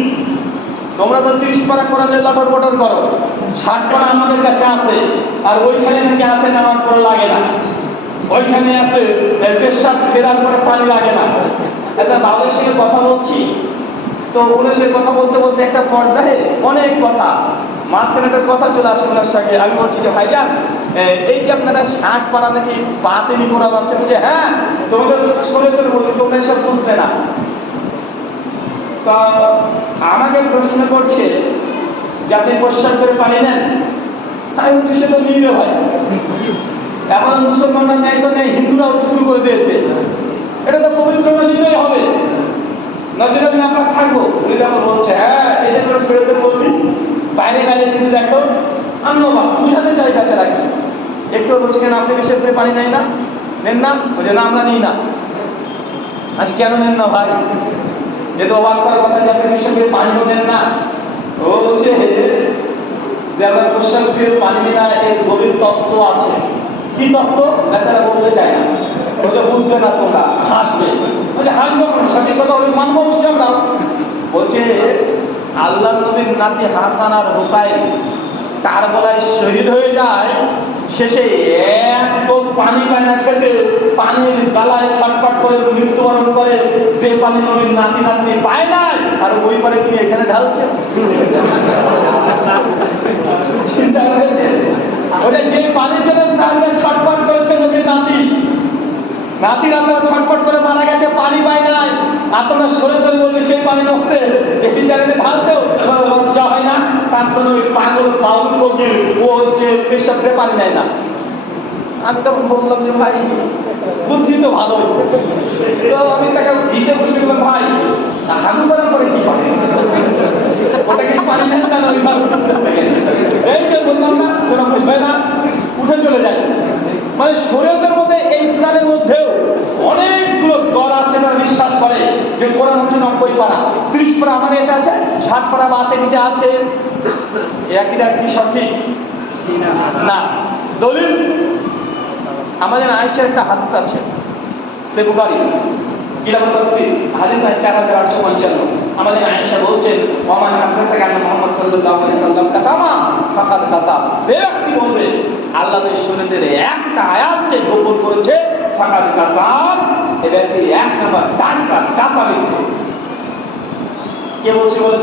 তোমরা তো 30 পারা কোরআনের লটর বটর করো, 60 পারা আমাদের কাছে আছে, আর ওইখানে নাকি আছে নামাজ পড়া লাগে না, ওইখানে আছে পেশাব ফেরার করে পানি লাগে না। একটা বাউলের সঙ্গে কথা বলছি, তো ওনার সঙ্গে কথা বলতে বলতে একটা পর্যায়ে অনেক কথা, মাঝখানে একটা কথা চলে আসে ওনার সঙ্গে। আমি বলছি যে ভাইজান এই যে আপনারা 60 পারা নাকি বাতিনি করা যাচ্ছে, যে হ্যাঁ তোমাদের শরীয়তের মধ্যে তোমরা এসব বুঝবে না। তো আমাকে প্রশ্ন করছে যে আপনি প্রশ্বাস করে পানি নেন? আমি বলছি সে তো নিয়ে ভাই, এখন মুসলমানরা নেয় তো নেই, হিন্দুরাও শুরু করে দিয়েছে, এটা তো পবিত্র নিতেই হবে, নজরে আমি আপনার থাকবো। উনি যখন বলছে হ্যাঁ এটা করে শরীয়তের বলবি, বাইরে বাইরে শুধু দেখো, আমি বুঝাতে চাই বেচারা কি একটু বলছি কেন আপনি বিশেষ করে পানি নেয় না, নেন না? বলছে না আমরা নিই না। আজ কেন নেন না ভাই? যেহেতু অবাক করার কথা যে আপনি বিশেষ করে পানিও নেন না। ও বলছে যে আমরা কোশ্চেন ফিল পানি না, এর গভীর তত্ত্ব আছে। কি তত্ত্ব? বেচারা বলতে চায় না, বলছে বুঝবে না, তোমরা হাসবে। বলছে হাসবো সঠিক কথা হলে মানবো অবশ্যই আমরা। বলছে আল্লাহ নবীর নাতি হাসান আর হোসাইন কারবালায় শহীদ হয়ে যায়, শেষে এক বোতল পানি পায় না খেতে, পানির জ্বালায় ছটফট করে মৃত্যুবরণ করে। যে পানি নবীর নাতি নাতনি পায় নাই, আর ওই পানি তুমি এখানে ঢালছে। চিন্তা করেছে ওটা যে পানির জন্য ছটফট করেছে নবীর নাতি, নাতির আপনারা ছটফট করে মারা গেছে, পানি পায় নাই, আর তোমরা শরীর ধরে বলবে সেই পানি নড়তে এই জায়গাতে ঢালছেও, লজ্জা হয় না? তার জন্য ওই পাগল বাউল ফকির ও হচ্ছে পেশাবকে পানি নেয় না। আমি তখন বললাম যে ভাই বুদ্ধি তো ভালোই, তো আমি তাকে দিতে বসে বললাম ভাই হাগু করার পরে কি পানি, ওটা কি পানি নেন না? এই যে বললাম না ওরা বুঝবে না, উঠে চলে যায়। মানে শরীয়তের মধ্যে এই ইসলামের মধ্যেও অনেকগুলো দল আছে তারা বিশ্বাস করে যে কোরআন হচ্ছে 90 পারা, 30 পারা আমার এটা আছে, 60 পারা বাতিনিতে আছে। একই কি সঠিক না? দলিল আমাদের আয়েশার একটা হাদিস আছে, সে বুখারী কিতাবুত তাফসীর হাদিস 4855। আমাদের আয়েশা বলছেন ওমান হাদাসা কানা মুহাম্মদ সাল্লাল্লাহু আলাইহি সাল্লাম কাতামা ফাকাদ কাযাব, যে ব্যক্তি বলবে আল্লাহর শরীয়তের একটা আয়াতকে গোপন করেছে ফাকাদ কাযাব, এই ব্যক্তি এক নাম্বার টাকা মিথ্যা। কে বলছে বলে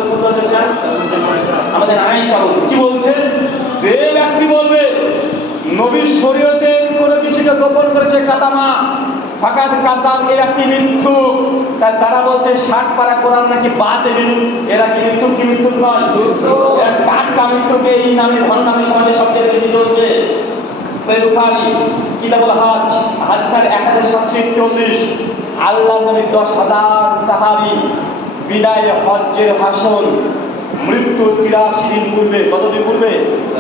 আমাদের আয়েশা বলছে। কি বলছে? যে ব্যক্তি বলবে নবীর শরীয়তে কোনো কিছুকে গোপন করেছে কাতামা ফাকাত কাতাম, এরা কি মিথ্যুক। তার তারা বলছে 60 পারা কোরআন নাকি বাতিল, এরা কি মিথ্যুক কি মিথ্যুক নয়? এরা টাটকা মিথ্যুকে এই নামে ভণ্ডামি সমাজে সবচেয়ে বেশি চলছে। সহিহ বুখারী কিতাবুল হজ হাদিস 1740 আল্লাহ নবী 10,000 সাহাবী বিদায় হজ্জের ভাষণ মৃত্যু 83 দিন পূর্বে, কতদিন পূর্বে?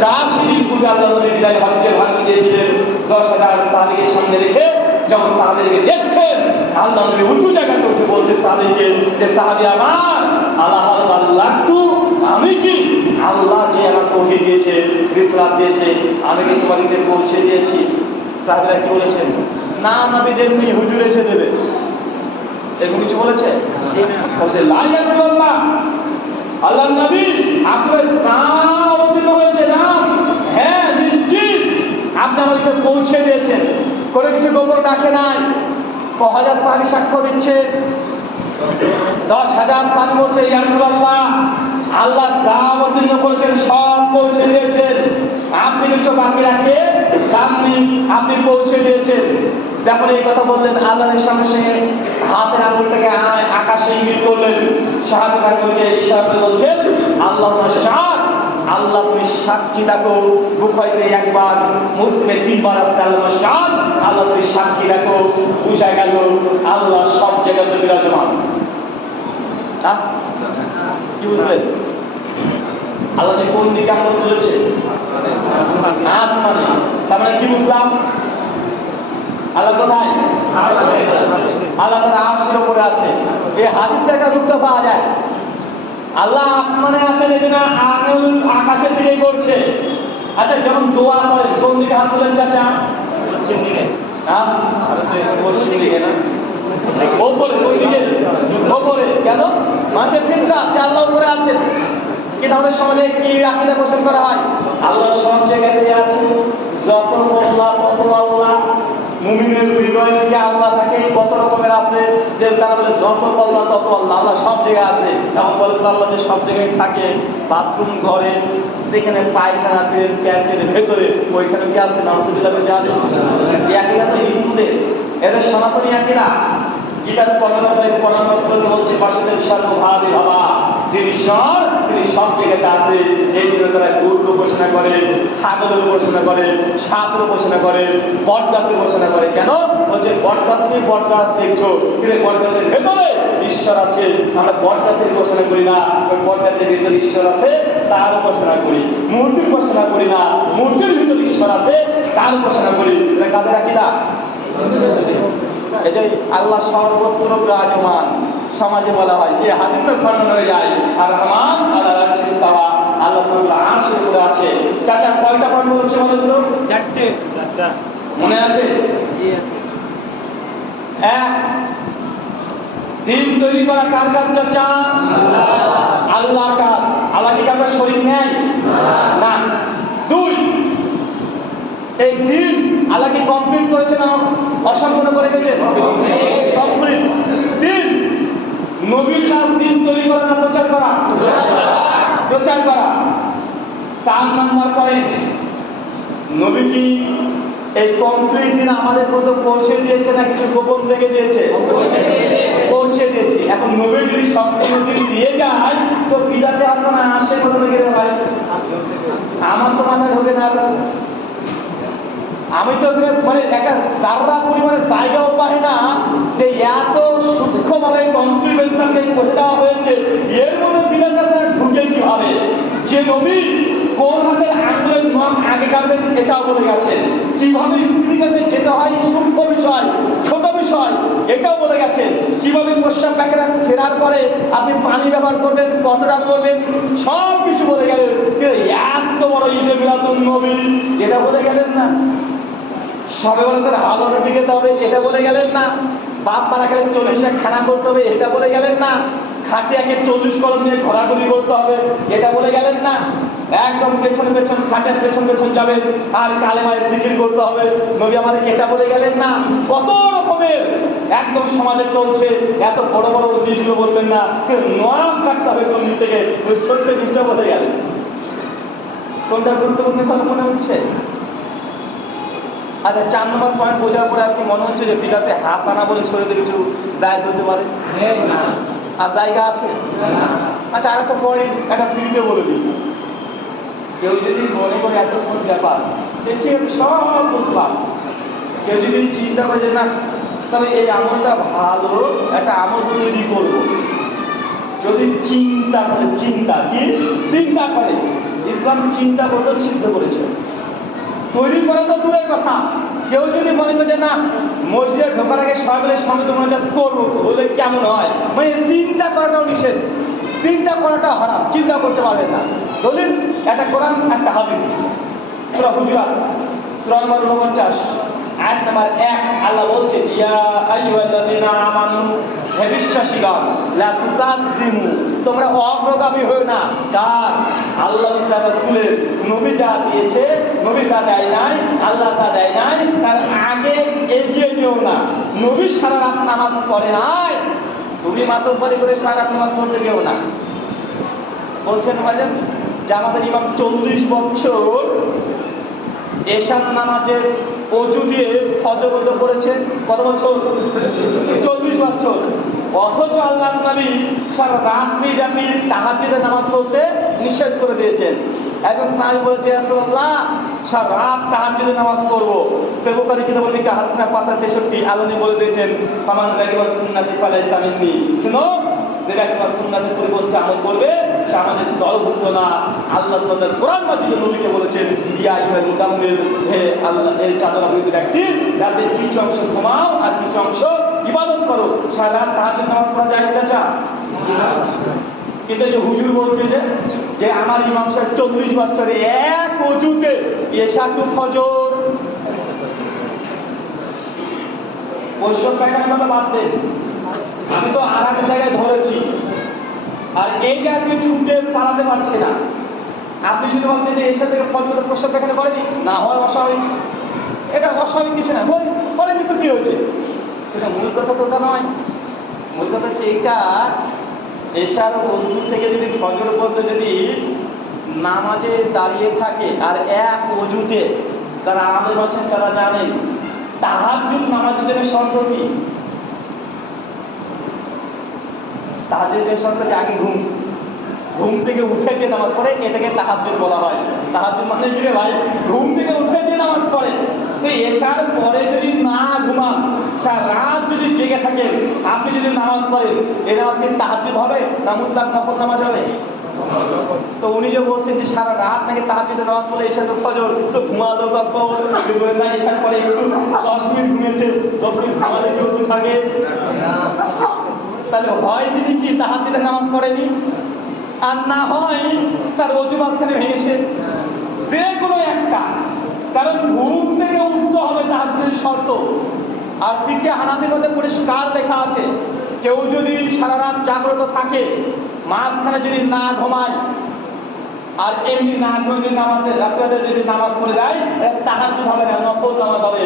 83 দিন পূর্বে আল্লাহ নবী বিদায় হজ্জের ভাষণ দিয়েছিলেন। 10,000 সাহাবীকে সামনে রেখে যখন সাহাবীকে দেখছেন, আল্লাহ নবী উঁচু জায়গাতে উঠে বলছে সাহাবীকে যে সাহাবী আমার আল্লাহ আল্লাহ তু, আমি কি আল্লাহ যে আমাকে ওহী দিয়েছে, রিসালাত দিয়েছে, আমি কি তোমাদেরকে পৌঁছে দিয়েছি? সাহাবীরা কি বলেছেন? না নবীদের মেয়ে হুজুর এসে দেবে, এরকম কিছু বলেছে? বলছে লা ইয়া রাসূলুল্লাহ, আল্লাহ নবী আপনার নাম অবতীর্ণ হয়েছে, নাম হ্যাঁ নিশ্চিত আপনি আমাকে পৌঁছে দিয়েছেন, কোনো কিছু গোপন রাখে নাই। 10,000 সাহাবী সাক্ষ্য দিচ্ছে, 10,000 সাহাবী বলছে ইয়া রাসূলুল্লাহ আল্লাহ যা অবতীর্ণ করেছেন সব পৌঁছে দিয়েছেন, আপনি কিছু বাকি রাখে আপনি পৌঁছে দিয়েছেন। যখন এই কথা বললেন আল্লাহর সামনে হাতের আঙুলটাকে আকাশে ইঙ্গিত করলেন, শাহাদাত আঙ্গুলকে ইশারা করে বলছেন আল্লাহুম্মা শাহাদ, আল্লাহ তুমি সাক্ষী রাখো। বুখারীতে একবার, মুসলিমে 3 বার আছে আল্লাহুম্মা শাহাদ, আল্লাহ তুমি সাক্ষী রাখো। বুঝা গেল আল্লাহ সব জায়গাতে বিরাজমান। কি বুঝলেন? আল্লাহ কোন দিকে আমরা চলেছে? আসমানে। তার মানে কি বুঝলাম? আল্লাহ কোথায়? আল্লাহ তার আরশের উপরে আছে। এই হাদিসে একটা রূপটা পাওয়া যায়, আল্লাহ আসমানে আছেন এই জন্য আঙুল আকাশের দিকে করছে। আচ্ছা যখন দোয়া করেন কোন দিকে হাত তোলেন চাচা? পশ্চিম দিকে। হ্যাঁ পশ্চিম দিকে না, ওপরে। ওই দিকে ওপরে কেন? মানুষের চিন্তা যে আল্লাহ উপরে আছেন, কিন্তু আমাদের সমাজে কি আকীদা পোষণ করা হয়? আল্লাহ সব জায়গাতে আছে, যত আল্লাহ তত আল্লাহ। মুমিনের হৃদয় থেকে আল্লাহ থাকে কত রকমের আছে, যে তারা বলে যত আল্লাহ তত আল্লাহ, আল্লাহ সব জায়গায় আছে। এমন বলে তো আল্লাহ যে সব জায়গায় থাকে, বাথরুম ঘরে, যেখানে পায়খানাতে প্যান্টের ভেতরে, ওইখানে কি আছে? নাউযুবিল্লাহ জানে। এই আকীদা তো হিন্দুদের, এদের সনাতনী আকীদা। কিতাব পড়ানো বলছে পাশের সর্বভাবে ভাবা, যিনি ঈশ্বর তিনি সব জায়গাতে আছে। এই জন্য তারা গরুর উপাসনা করে, ছাগলের উপাসনা করে, সাপের উপাসনা করে, বট গাছের উপাসনা করে। কেন? বলছে বট গাছ দেখছো, কিন্তু বট গাছের ভেতরে ঈশ্বর আছে। আমরা বট গাছের উপাসনা করি না, ওই বট গাছের ভিতরে ঈশ্বর আছে তার উপাসনা করি। মূর্তির উপাসনা করি না, মূর্তির ভিতরে ঈশ্বর আছে তার উপাসনা করি। এটা কাদের আকীদা? এটাই আল্লাহ সর্বত্র বিরাজমান। সমাজে বলা হয় যে হাদিসে বর্ণনা হয়ে যায় আর রহমান আল্লাহ আরশে ইস্তাওয়া, আল্লাহ তাআলা আরশের উপরে আছে। চাচা কয়টা পর্ব হচ্ছে বলেন তো? 4টে। মনে আছে? জি আছে। এক, দিন তৈরি করা কার কাজ চাচা? আল্লাহর কাজ। আল্লাহ কি কারো শরীক নেই? না। 2, এই দিন আল্লাহ কি কমপ্লিট করেছে না অসম্পূর্ণ করে গেছে? কমপ্লিট। 3, নবীর কাজ দিন তৈরি করা না প্রচার করা? প্রচার করা। 4 নম্বর পয়েন্ট, নবী কি এই কমপ্লিট দিন আমাদের মতো পৌঁছে দিয়েছে না কিছু গোপন রেখে দিয়েছে? পৌঁছে দিয়েছে। এখন নবী যদি সম্পূর্ণ দিন দিয়ে যায় তো বিদাতে আসবে না, আসে কোথা থেকে ভাই? আমার তো মাথায় ঢোকে না। আমি তো মানে একটা জাররা পরিমাণে জায়গাও পাই না যে এত সূক্ষ্মভাবে কমপ্লিমেন্টটাকে করে দেওয়া হয়েছে। এর মধ্যে বিরাট ঢুকে কিভাবে? যে নবী কোন হাতের আঙুলের নাম আগে কাটবেন এটাও বলে গেছেন, কিভাবে স্ত্রীর কাছে যেতে হয় সূক্ষ্ম বিষয়, ছোট বিষয় এটাও বলে গেছেন, কিভাবে প্রস্রাব প্যাকেট ফেরার পরে আপনি পানি ব্যবহার করবেন, কতটা করবেন, সব কিছু বলে গেলেন। এত বড় ঈদে মিলাদুন নবী এটা বলে গেলেন না। সবে বরাতের হালুয়া রুটি খেতে হবে এটা বলে গেলেন না। বাপ মারা গেলে 40 খানা করতে হবে এটা বলে গেলেন না। খাটে একে 40 কলম নিয়ে ঘোরাঘুরি করতে হবে এটা বলে গেলেন না। একদম পেছন পেছন খাটের পেছন পেছন যাবেন আর কালেমায় জিকির করতে হবে নবী আমাদের এটা বলে গেলেন না। কত রকমের একদম সমাজে চলছে, এত বড় বড় জিনিসগুলো বলবেন না, নাম কাটতে হবে কোন দিক থেকে, ওই ছোট্ট জিনিসটা বলে গেলেন। কোনটা গুরুত্বপূর্ণ কথা মনে হচ্ছে? আচ্ছা, 4 নম্বর পয়েন্ট বোঝার পরে আর কি মনে হচ্ছে যে বিদাতে হাসানা বলে শরীরে কিছু জায়েজ হতে পারে? না। আর জায়গা আছে? আচ্ছা, আরেকটা পয়েন্ট একটা ফ্রিতে বলে দিই। কেউ যদি মনে করে এতক্ষণ ব্যাপার ঠিক আছে, সব বুঝলাম, কেউ যদি চিন্তা করে যে না তবে এই আমলটা ভালো, একটা আমল তৈরি করবো, যদি চিন্তা করে, চিন্তা করে, ইসলাম চিন্তা করতে সিদ্ধ করেছে। তৈরি করা তো দূরের কথা, কেউ যদি মনে করে যে না মসজিদে ঢোকার আগে সবাই সমিত মোনাজাত করবো বলে কেমন হয়, মানে চিন্তা করাটাও নিষেধ, চিন্তা করাটা হারাম, চিন্তা করতে পারবে না। দলিল একটা কোরআন, একটা হাদিস। সূরা হুজুরাত সূরা নম্বর 49 আয়াত নাম্বার 1, আল্লাহ বলছেন ইয়া আইয়ুহাল্লাযীনা আমানু, হে বিশ্বাসীগণ, লা তুকাদ্দিমু, তোমরা অগ্রগামী হও না। কার? আল্লাহ তাআলা রাসূলের, নবী যা দিয়েছে, নবী যা দেয় নাই, আল্লাহ তা দেয় নাই, তার আগে এগিয়ে যেও না। নবী সারা রাত নামাজ পড়ে নাই, তুমি মাতব্বরি করে সারা রাত নামাজ পড়তে যেও না। বলছেন ভাইজান যে আমাদের ইমাম 40 বছর এশার নামাজের অজু দিয়ে ফজর করেছে। কত বছর? 40 বছর। অথচ আল্লাহর নবী সারা রাত্রি ব্যাপী তাহাজ্জুদের নামাজ পড়তে নিষেধ করে দিয়েছেন। একজন সাহাবী বলেছে রাসূলুল্লাহ সারা রাত তাহাজ্জুদের নামাজ পড়বো। সহিহ বুখারী কিতাবুল নিকাহ হাদিস নাম্বার 563 আল্লাহ নবী বলে দিয়েছেন ফামান রাগিবা সুন্নতি ফালাইসা মিন্নি। শুনো, যে ব্যক্তি সুন্নাতের পরিবর্তে আমল করবে সে আমাদের দলভুক্ত না। আল্লাহ সুবহানাহু কোরআন মাজিদে নবীকে বলেছেন ইয়া আইয়ুহাল মুদাম্মিল, হে আল্লাহ এর চাদর আবৃত ব্যক্তি, রাতের কিছু অংশ ঘুমাও আর কিছু অংশ ইবাদত করো। সারা রাত তাহাজ্জুদ নামাজ পড়া যায় চাচা? কিন্তু যে হুজুর বলছে যে আমার ইমাম সাহেব 40 বছরে এক ওযুতে এশা টু ফজর, বৈষ্ণব প্যাটার্নের কথা বাদ দেন, আমি তো আর এক জায়গায় ধরেছি, আর এইটা আপনি ছুটে পালাতে পারছে না। আপনি শুধু বলছেন যে এর সাথে ফজর প্রশ্ন দেখাতে পারেনি, না হয় অস্বাভাবিক, এটা অস্বাভাবিক কিছু না, বলেনি তো কি হয়েছে। এটা মূল কথা তো ওটা নয়। মূল কথা হচ্ছে এইটা এশার ওযু থেকে যদি ফজর পর্যন্ত যদি নামাজে দাঁড়িয়ে থাকে আর এক ওযুতে, যারা আলেম আছেন তারা জানেন তাহাজ্জুদ নামাজের জন্য শর্ত কি? তাহাজ্জুদের শর্ত আগে ঘুম থেকে উঠে যে নামাজ পড়ে এটাকে তাহাজ্জুদ বলা হয়। তাহাজ্জুদ মানে কি রে ভাই? ঘুম থেকে উঠে যে নামাজ পড়ে। তো এশার পরে যদি না ঘুমান, সারা রাত যদি জেগে থাকেন, আপনি যদি নামাজ পড়েন, এই নামাজ কি তাহাজ্জুদ হবে না মুতলাক নফল নামাজ হবে? তো উনি যে বলছেন যে সারা রাত নাকি তাহাজ্জুদের নামাজ পড়ে এশা তো ফজর, তো ঘুমালো বাপ্পা না, এশার পরে একটু 10 মিনিট ঘুমিয়েছে, 10 মিনিট ঘুমালে কি ওযু থাকে? তাহলে হয় তিনি কি তাহাজ্জুদের নামাজ পড়েনি, আর না হয় তার ওযু মাঝখানে ভেঙেছে, যে কোনো একটা। কারণ ঘুম থেকে উঠতে হবে তাহাজ্জুদের শর্ত। আর ফিকহে হানাফির মধ্যে পরিষ্কার লেখা আছে কেউ যদি সারা রাত জাগ্রত থাকে, মাঝখানে যদি না ঘুমায়, আর এমনি না ঘুমিয়ে যদি রাত্রে যদি নামাজ পড়ে যায়, তাহাজ্জুদ হবে না, নফল নামাজ হবে।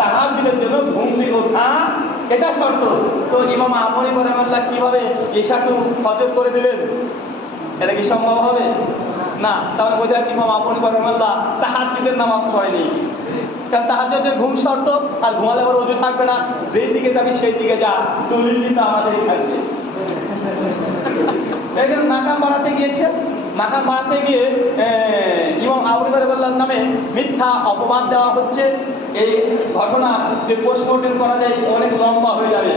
তাহাজ্জুদের জন্য ঘুম থেকে ওঠা এটা শর্ত। তো ইমাম আবু রাহমাতুল্লাহ কিভাবে এশাকে ফজর করে দিলেন? এটা কি সম্ভব হবে? না। তাহলে বোঝা যাচ্ছে ইমাম আবু রাহমাতুল্লাহ তাহাজ্জুদের নামাজ পড়েনি, কারণ তাহাজ্জুদের ঘুম শর্ত, আর ঘুমালে আবার ওযু থাকবে না, যেই দিকে যাবি সেই দিকে যা, দলিল কিন্তু আমাদেরই থাকবে। এই জন্য নাকাম বাড়াতে গিয়েছে, নাকাম বাড়াতে গিয়ে ইমাম আবু রাহমাতুল্লাহর নামে মিথ্যা অপবাদ দেওয়া হচ্ছে। এই ঘটনা যে পোস্টমর্টেম করা যায় অনেক লম্বা হয়ে যাবে।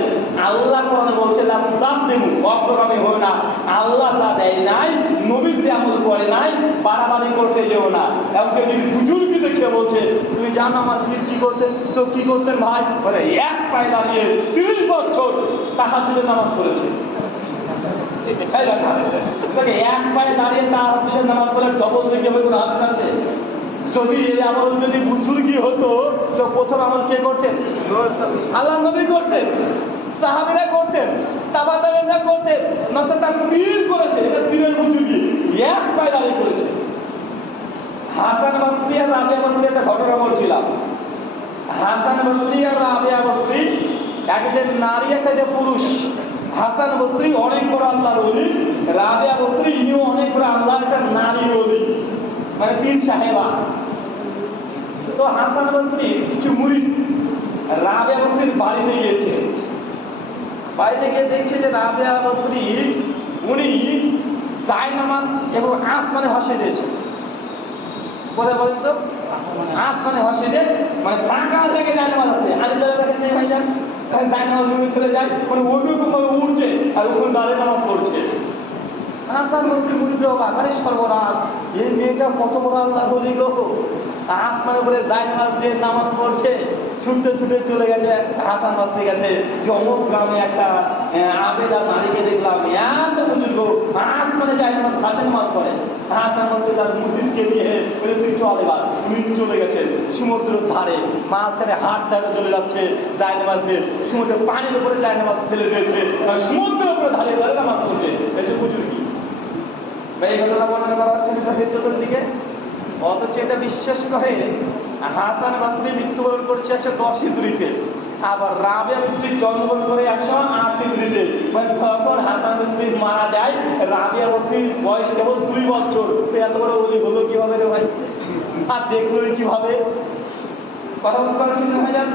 আল্লাহ কোরআনে বলছে না তাকদিমু, অগ্রগামী হও না। আল্লাহ তা দেয় নাই, নবী যে আমল করে নাই, বাড়াবাড়ি করতে যেও না। এমনকি যদি হুজুরকে দেখে বলছে তুমি জানো আমার পীর কি করতেন, তো কি করতেন ভাই? বলে এক পায়ে দাঁড়িয়ে 30 বছর তাহাজ্জুদের নামাজ পড়েছে। এক পায়ে দাঁড়িয়ে তাহাজ্জুদের নামাজ পড়ে ডবল দিকে কোনো হাদিস আছে? যদি এই আমল যদি বুজুর্গি হতো তো প্রথম আমল কে করতেন? আল্লাহ নবী করতেন, সাহাবীরা করতেন, তাবাতাবেনরা করতেন, নয়তো তার পীর করেছে। এটা পীরের বুজুর্গি, এক পায়ে দাঁড়িয়ে করেছে। হাসান বসরি আর রাবিয়া বসরি একটা ঘটনা বলছিলাম। হাসান বসরি আর রাবিয়া বসরি, একটা যে নারী একটা যে পুরুষ। হাসান বসরি অনেক বড় আল্লাহর ওলি, রাবিয়া বসরি ইনিও অনেক বড় আল্লাহর একটা নারী ওলি, মানে পীর সাহেবা। তো তো হাসান বসরি কিছু মুরিদ রাবেয়া বসরির বাড়িতে গিয়েছে। বাড়িতে গিয়ে দেখছে যে রাবেয়া বসরি উনি জায়নামাজ এবং আসমানে ভাসিয়ে দিয়েছে। কোথায় বলেন তো? আসমানে ভাসিয়ে দিয়ে, মানে ফাঁকা জায়গায় জায়নামাজ আছে, আলিদার দেখেন নেই ভাই যান, জায়নামাজ রুমে চলে যায়, মানে ওইরকম ভাবে উঠছে আর ওখানে দাঁড়িয়ে নামাজ পড়ছে। হাসান বসরি মুরিদ অবাক, আরে সর্বনাশ, এই মেয়েটা কত বড় আল্লাহ বলি গো, আসমানে উপরে জায়নামাজ দিয়ে নামাজ পড়ছে। ছুটতে ছুটে চলে গেছে হাসান বসরি গেছে যে অমুক গ্রামে একটা আবেদা নারীকে দেখলাম এত বুজুর্গ আসমানে জায়নামাজ ভাসে নামাজ পড়ে। হাসান বসরি তার মুরিদকে নিয়ে বলে তুই চল এবার। উনি চলে গেছেন সমুদ্রের ধারে, মাঝখানে হাত ধারে চলে যাচ্ছে জায়নামাজ দিয়ে, সমুদ্রের পানির উপরে জায়নামাজ ফেলে দিয়েছে, সমুদ্রের উপরে ধারে ধারে নামাজ পড়ছে। এই যে বুজুর্গি এই ঘটনা বর্ণনা করা হচ্ছে চতুর্দিকে। অথচ এটা বিশ্বাস করে হাসান বসরি মৃত্যুবরণ করছে 110 হিজরিতে, আবার রাবেয়া বসরির জন্মগ্রহণ করে 108 হিজরিতে। মানে যখন হাসান বসরি মারা যায় রাবেয়া বসরির বয়স কেবল 2 বছর। এত বড় ওলি হলো কিভাবে রে ভাই, আর দেখলোই কিভাবে? কথা বুঝতে পারছেন না ভাইজান?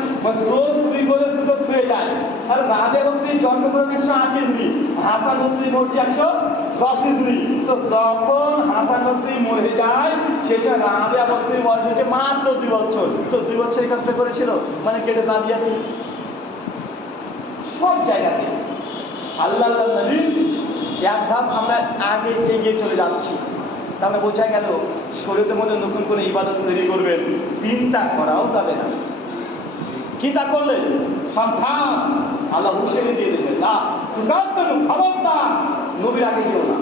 রোজ 2 বলে দুটো ছুঁয়ে যায়। আর রাবেয়া বসরির জন্মগ্রহণ 108 হিজরি, হাসান বসরি মরছে 110 হিজরি। তো যখন হাসান বসরি মরে যায় শেষে রাবেয়া বসরির বয়স হচ্ছে মাত্র 2 বছর। তো 2 বছর এই কাজটা করেছিল, মানে কেটে দাঁড়িয়ে সব জায়গাতে আল্লাহ নবী এক ধাপ আমরা আগে এগিয়ে চলে যাচ্ছি। তাহলে বোঝা গেল শরীরের মধ্যে নতুন করে ইবাদত তৈরি করবেন, চিন্তা করাও যাবে না। চিন্তা করলে সাবধান, আল্লাহ হুঁশিয়ারি দিয়ে দিয়েছেন, না খবরদার নবীর আগে যেও না।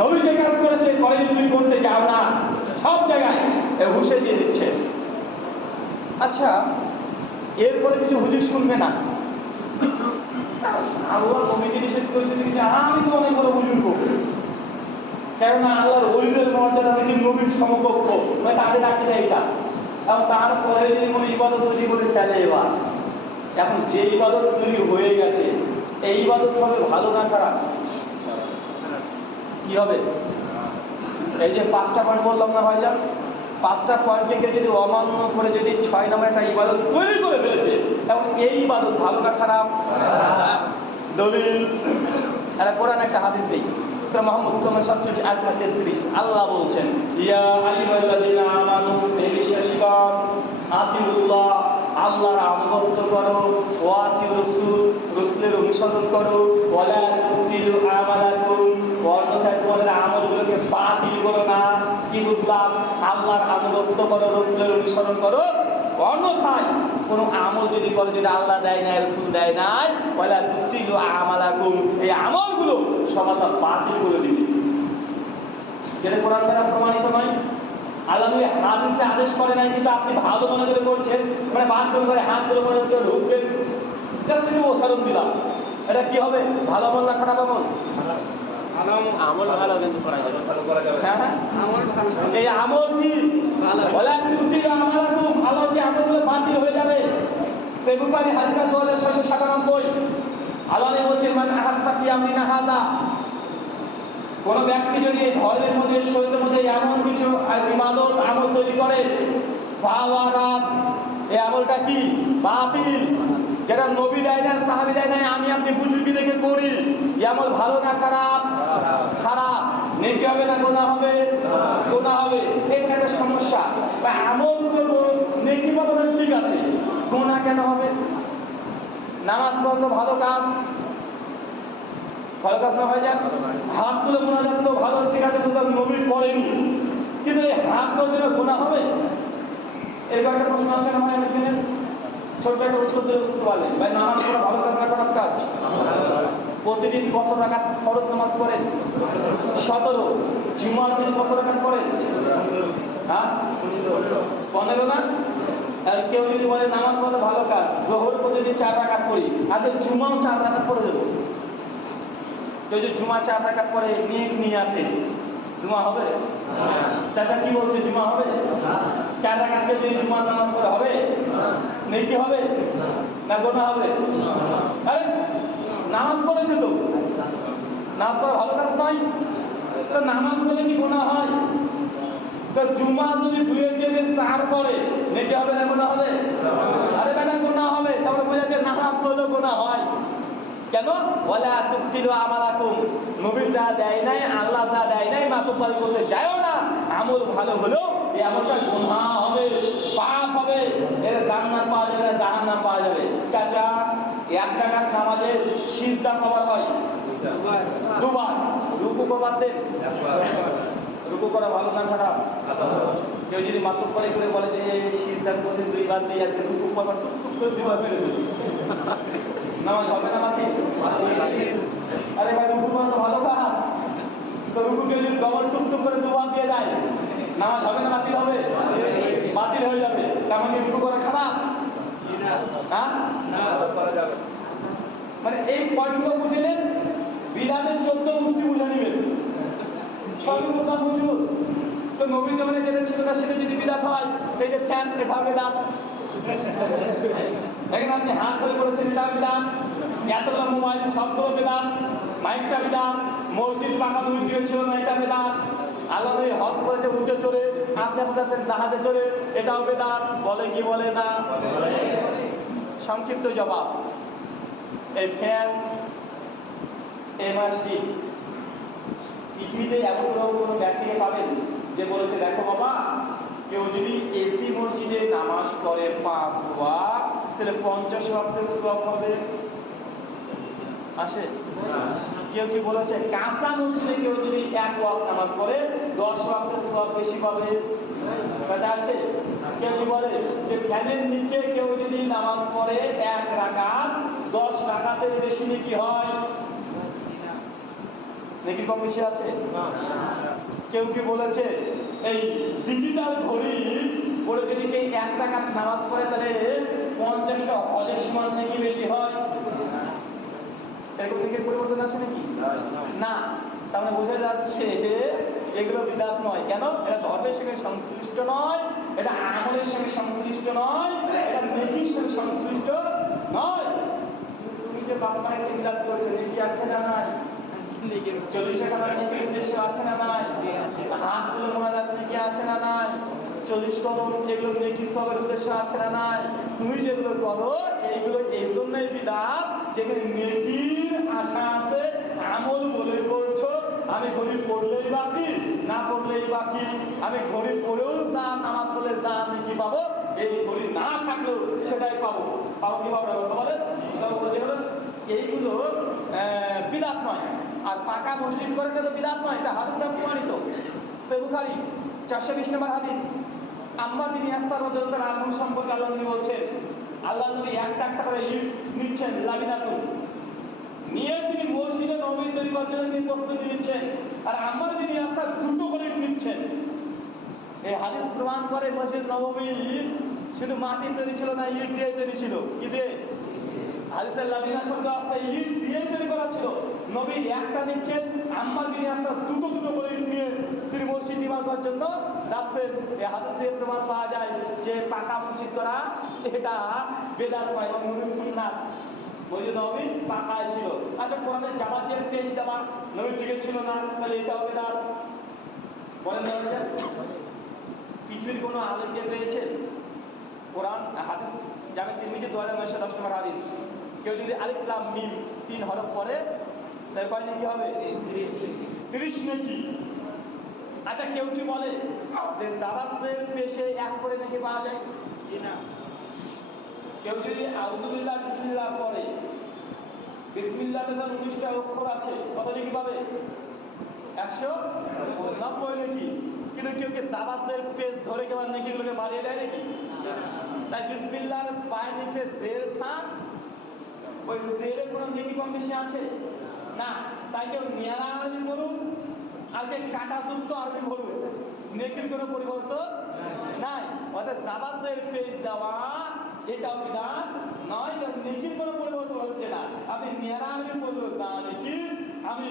নবী যে কাজ করেছে কলেজে তুমি করতে যাও না, সব জায়গায় হুঁশিয়ারি দিয়ে দিচ্ছে। আচ্ছা, এরপরে কিছু হুজুর শুনবে না, আল্লাহ নবীকে নিষেধ করেছে যে আমি তো অনেক বড় বুজুর্গ, কেননা আল্লাহর ওলিদের মর্যাদা নাকি নবীর সমকক্ষ, মানে তাদের রাখতে দেয় এটা। এবং তারপরে যদি কোনো ইবাদত তৈরি করে ফেলে, এবার এখন যে ইবাদত তৈরি হয়ে গেছে এই ইবাদত হবে ভালো না খারাপ? কি হবে? এই যে 5টা পয়েন্ট বললাম না ভাইজান, 5টা পয়েন্টকে যদি অমান্য করে যদি 6 নম্বর একটা ইবাদত তৈরি করে ফেলেছে, এবং এই ইবাদত ভালো না খারাপ? দলিল একটা কোরআন একটা হাদিস দেই, সূরা মুহাম্মদ 47:33 আল্লাহ বলছেন, ইয়া আইয়ুহাল্লাযীনা আমানু, হে বিশ্বাসীগণ, আতিউল্লাহ, আল্লাহর আনুগত্য করো, ওয়া আতিউর রাসূল, রাসূলের অনুসরণ করো, ওয়ালা তুতিলু আমালাকুম, অন্যথায় তোমাদের আমলগুলোকে বাতিল করো না। কি বুঝলাম? আল্লাহর আনুগত্য করো, রাসূলের অনুসরণ করো, অন্যথায় কোন আমল যদি করে যেটা আল্লাহ দেয় নাই, রাসূল দেয় নাই, ওয়ালা তুতিলু আমালাকুম, এই আমলগুলো সব আল্লাহ বাতিল করে দিবে। যেটা কোরআন দ্বারা প্রমাণিত নয়, আল্লাহ হাদিসে আদেশ করে নাই, কিন্তু আপনি ভালো মনে করে করছেন, মানে বাথরুম করে হাত ধরে মনে করে ঢুকবেন। জাস্ট একটু উদাহরণ দিলাম, এটা কি হবে? ভালো আমল না খারাপ আমল? আমল ভালো, কিন্তু করা যাবে। হ্যাঁ, এই আমল কি ওয়ালা তুতিলু আমালাকুম, আল্লাহ যে আমলগুলো বাতিল হয়ে যাবে। সহিহ বুখারী হাদিস 2697, আল্লাহ বলছেন, মান আহাসা ফি আমরিনা হাযা, কোন ব্যক্তি যদি ধর্মের মধ্যে শরীরের মধ্যে এমন কিছু ইবাদত আমল তৈরি করে, ফাওয়ারাত, এই আমলটা কি? বাতিল। যেটা নবী দেয় না, সাহাবী দেয় না, আমি আপনি বুজুর্গি দেখে করি, এই আমল ভালো না খারাপ? খারাপ। নেকি হবে না গুনাহ হবে? গুনাহ হবে। এটা একটা সমস্যা। বা আমল করবো, নেকি পাবো না, ঠিক আছে, গুনাহ কেন হবে? নামাজ পড়া তো ভালো কাজ, ভালো কাজ না হয়ে যায়? হাত তুলে মোনাজাত তো ভালো, ঠিক আছে, বুঝলাম নবী পড়েনি, কিন্তু এই হাত তুলে গুনাহ হবে? এরকম একটা প্রশ্ন আছে না ভাই? আমি ছোট্ট একটা উত্তর দিয়ে বুঝতে পারলেন ভাই, নামাজ পড়া ভালো কাজ না খারাপ কাজ? প্রতিদিন কত রাকাত ফরজ নামাজ পড়েন? 17। জুমার দিন কত রাকাত পড়েন? হ্যাঁ, 15 না? আর কেউ যদি বলে নামাজ পড়া ভালো কাজ, জোহর প্রতিদিন 4 রাকাত পড়ি, আজকে জুমাও 4 রাকাত পড়ে দেবো। কেউ যদি জুমা 4 রাকাত পড়ে নিয়ে আসে, জুমা হবে? চাচা কি বলছে, জুমা হবে? 4 রাকাতকে যদি জুমার নামাজ পড়ে হবে? নেকি হবে না গুনাহ হবে? আরে নামাজ পড়েছে তো, নামাজ পড়া ভালো কাজ নয়? তো নামাজ পড়লে কি গুনাহ হয়? তো জুমা যদি ধুয়ে জেনে চার করে নেকি হবে না গুনাহ হবে? আরে বেটা গুনাহ হবে। তারপরে বোঝা যায় নামাজ পড়লেও গুনাহ হয়। কেন? ওয়ালা তুবতিলু আমালাকুম, নবী যা দেয় নাই, আল্লাহ যা দেয় নাই মাতুব্বারি করতে যায়ও না। আমল ভালো হলেও এই আমলটা গুনাহ হবে, পাপ হবে, এর জান্নাত পাওয়া যাবে না, জাহান্নাম পাওয়া যাবে। চাচা, এক রাকাত নামাজে সিজদা কবার হয়? দুবার। রুকু কবার দেন? রুকু করা ভালো না খারাপ? কেউ যদি মাতুব্বারি করে বলে যে সিজদার মধ্যে দুইবার দিই, আজকে রুকু কবার টুক করে দুইবার মেরে দেবে, নামাজ হবে না বাকি? আরে ভাই, রুকু করা তো ভালো কাজ। তো রুকুকে যদি ডবল টুকটুক করে দুবার দিয়ে যায়, নামাজ হবে না বাতিল হবে? বাতিল হয়ে যাবে। তেমন কি রুকু করা খারাপ? হ্যাঁ, মানে এই পয়েন্টগুলো বুঝে নেন। বিরাটের 14 মুষ্টি বুঝে নেবেন, সবই বুঝলাম বুঝুন। তো নবী জমানে যেটা ছিল না সেটা যদি বিরাট হয়, এই যে ফ্যান, এটা বিরাট। দেখেন আপনি হাত ধরে করেছেন, এটা বিধান। এতগুলো মোবাইল সবগুলো বিধান। মাইকটা বিধান। মসজিদ পাকা উঁচিয়ে ছিল না, এটা বিধান। আল্লাহ নবী হজ করেছে উঠে চড়ে, আপনি আপনার জাহাজে চড়ে, এটাও বিধান। বলে কি বলে না? সংক্ষিপ্ত জবাব, এই ফ্যান, এই মসজিদ, পৃথিবীতে এমন কোনো ব্যক্তিকে পাবেন যে বলেছে দেখো বাবা, কেউ যদি এসি মসজিদে নামাজ পড়ে 5 ওয়াক্ত, তাহলে 50 ওয়াক্তের সওয়াব হবে? আসে? কেউ কি বলেছে কাঁচা মসজিদে কেউ যদি 1 ওয়াক্ত নামাজ পড়ে 10 ওয়াক্তের সওয়াব বেশি পাবে? কথা আছে? কেউ কি বলে যে ফ্যানের নিচে কেউ যদি নামাজ পড়ে 1 রাকাত 10 রাকাতের বেশি নাকি হয়? নাকি কম বেশি আছে? কেউ কি বলেছে এই ডিজিটাল ঘড়ি পরে যদি কেউ 1 রাকাত নামাজ পড়ে তাহলে 50টা হজের সমান নাকি বেশি হয়? এরকম দিকের পরিবর্তন আছে নাকি? না। তার মানে বোঝা যাচ্ছে এগুলো বিদাত নয়। কেন? এটা ধর্মের সঙ্গে সংশ্লিষ্ট নয়, এটা আমলের সঙ্গে সংশ্লিষ্ট নয়, এটা নেকির সঙ্গে সংশ্লিষ্ট নয়। তুমি যে বাবা মায়ের বিদাত করেছো, নেকি আছে না নাই? 40 টাকা নেকির উদ্দেশ্য আছে না নাই? হাত তুলে মোনাজাত নেকি আছে না নাই? 40 করুন, এগুলো নেকি সবের উদ্দেশ্য আছে না নাই? তুমি যেগুলো করো এইগুলো এই জন্যই বিদাত যেখানে নেকির আশা আছে, আমল বলে করছো। আমি ঘড়ি পড়লেই বাকি, না পড়লেই বাকি। আমি ঘড়ি পড়েও যা নামাজ পড়লে যা নেকি পাবো, এই ঘড়ি না থাকলেও সেটাই পাবো। পাবো কি পাবো? বলেন এইগুলো বিদাত নয়। আর পাকা মসজিদ করে তো বিদাত নয়, এটা হাদিস দ্বারা প্রমাণিত। সহিহ বুখারী 420 নম্বর হাদিস। আম্মার বিন ইয়াসার রাদিয়াল্লাহু তাআলা আনহু সম্পর্কে আল্লাহ নবী বলছেন, আল্লাহ নবী একটা একটা করে ইট নিচ্ছেন, লাবিনাতুন নিয়ে তিনি মসজিদে নববী তৈরি করার জন্য তিনি প্রস্তুতি নিচ্ছেন। আর আম্মার বিন ইয়াসার দুটো করে ইট নিচ্ছেন। এই হাদিস প্রমাণ করে মসজিদ নববী শুধু মাটি তৈরি ছিল না, ইট দিয়ে তৈরি ছিল। কি দিয়ে? হাদিসের লাবিনা শব্দ আছে, ইট দিয়ে তৈরি করা ছিল। নবী একটা নিচ্ছেন, আম্মার বিন ইয়াসার দুটো দুটো করে ইট নিয়ে তিনি মসজিদ নির্মাণ করার জন্য যাচ্ছেন। এই হাদিস থেকে প্রমাণ পাওয়া যায় যে পাকা মসজিদ করা এটা বেদাত নয়, এবং নবীর সুন্নাত। মসজিদ নববী পাকায় ছিল। আচ্ছা, কোরআনে জামাতের পেশ দেওয়া নবীর যুগে ছিল না, তাহলে এটাও বেদাত। বলেন না? পৃথিবীর কোনো আলেমকে পেয়েছেন কোরআন হাদিস জামে তিরমিজি 2910 নম্বর হাদিস, কেউ যদি আলিফ লাম মিম 3 হরফ পড়ে তাহলে কয় নাকি হবে? 30 নাকি। আচ্ছা, কেউ কি বলে যে জামাতের পেশে 1 করে নাকি পাওয়া যায়? না। কেউ যদি আউযুবিল্লাহ বিসমিল্লাহ পড়ে, বিসমিল্লাহতে 19টা অক্ষর আছে, কত নাকি পাবে? 190 নাকি। কিন্তু কেউ কি জামাতের পেশ ধরে কেউ নাকিগুলোকে বাড়িয়ে দেয় নাকি? তাই বিসমিল্লাহর পায়ের নিচে জের থাক, ওই জেরে কোনো নেকি কম বেশি আছে না। তাই কেউ নিয়ারা আরবি বলুন আর যে কাটাযুক্ত আরবি বলুন, নেকির কোনো পরিবর্তন নাই। অর্থাৎ জামাতের পেজ দেওয়া এটাও বিধান নয়, কারণ নেকির কোনো পরিবর্তন হচ্ছে না। আপনি নিয়ারা আরবি বলুন না নেকি, আমি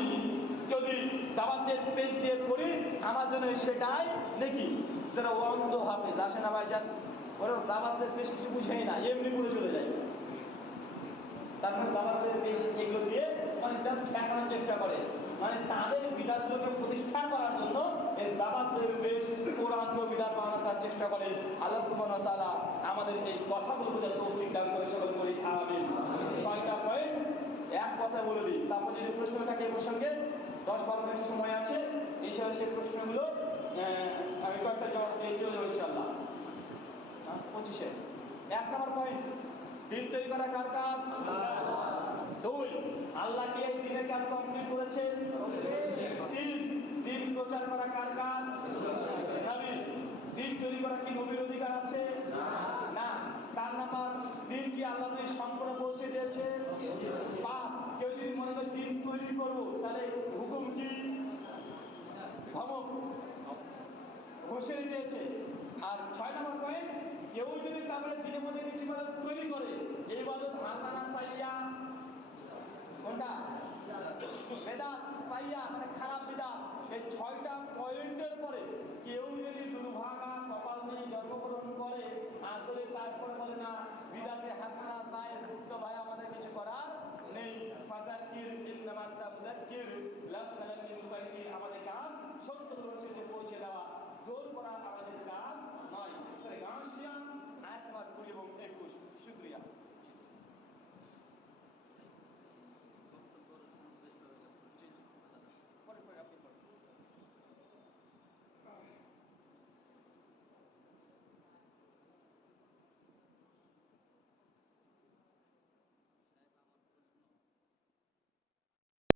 যদি জামাতের পেজ দিয়ে করি আমার জন্য সেটাই নেকি। যারা অন্ধ হাফেজ আসে না ভাইজান, ওরা জামাতের পেশ কিছু বুঝেই না, এমনি করে চলে যায়। তারপরে জামাতের পেশ এগুলো দিয়ে মানে জাস্ট ঠেকানোর চেষ্টা করে, মানে তাদের বিধানকে প্রতিষ্ঠা করার জন্য এই জামাতের পেশ, কোরআন আমাদের এই কথাগুলো বোঝার তৌফিক দান করে সকল করি আমিন। 6টা পয়েন্ট এক কথা বলে দিই, তারপর যদি প্রশ্ন থাকে এই প্রসঙ্গে 10-12 মিনিট সময় আছে, ইনশাআল্লাহ সেই প্রশ্নগুলো আমি কয়েকটা জবাব দিয়ে চলে যাবো ইনশাআল্লাহ। 25-এ 1 নম্বর পয়েন্ট, দিন তৈরি করা কার কাজ? 2, আল্লাহ কি এই দিনের কাজ কমপ্লিট করেছেন? 3, দিন প্রচার করা কার কাজ? নবীর। দিন তৈরি করা কি নবীর অধিকার আছে? না। 4 নাম্বার, দিন কি আল্লাহ নবী সম্পূর্ণ পৌঁছে দিয়েছে? 5, কেউ যদি মনে করে দিন তৈরি করবো তাহলে হুকুম কি? ধমক, ঘোষণা দিয়েছে। আর 6 নম্বর পয়েন্ট, কেউ যদি তারপরে দিনের মধ্যে কিছু ইবাদত তৈরি করে, এই ইবাদত হাসানা সাইয়্যা, কোনটা? বেদাত, সাইয়্যা মানে খারাপ বিদাত। এই 6টা পয়েন্টের পরে কেউ যদি দুর্ভাগা কপাল নিয়ে জন্মগ্রহণ করে আসলে তারপরে বলে না বিদাতে হাসানা সাইয়্যা, তো ভাই আমাদের কিছু করার নেই। ফাযাক্কির ইন্নামা তাযাক্কির লাস্তা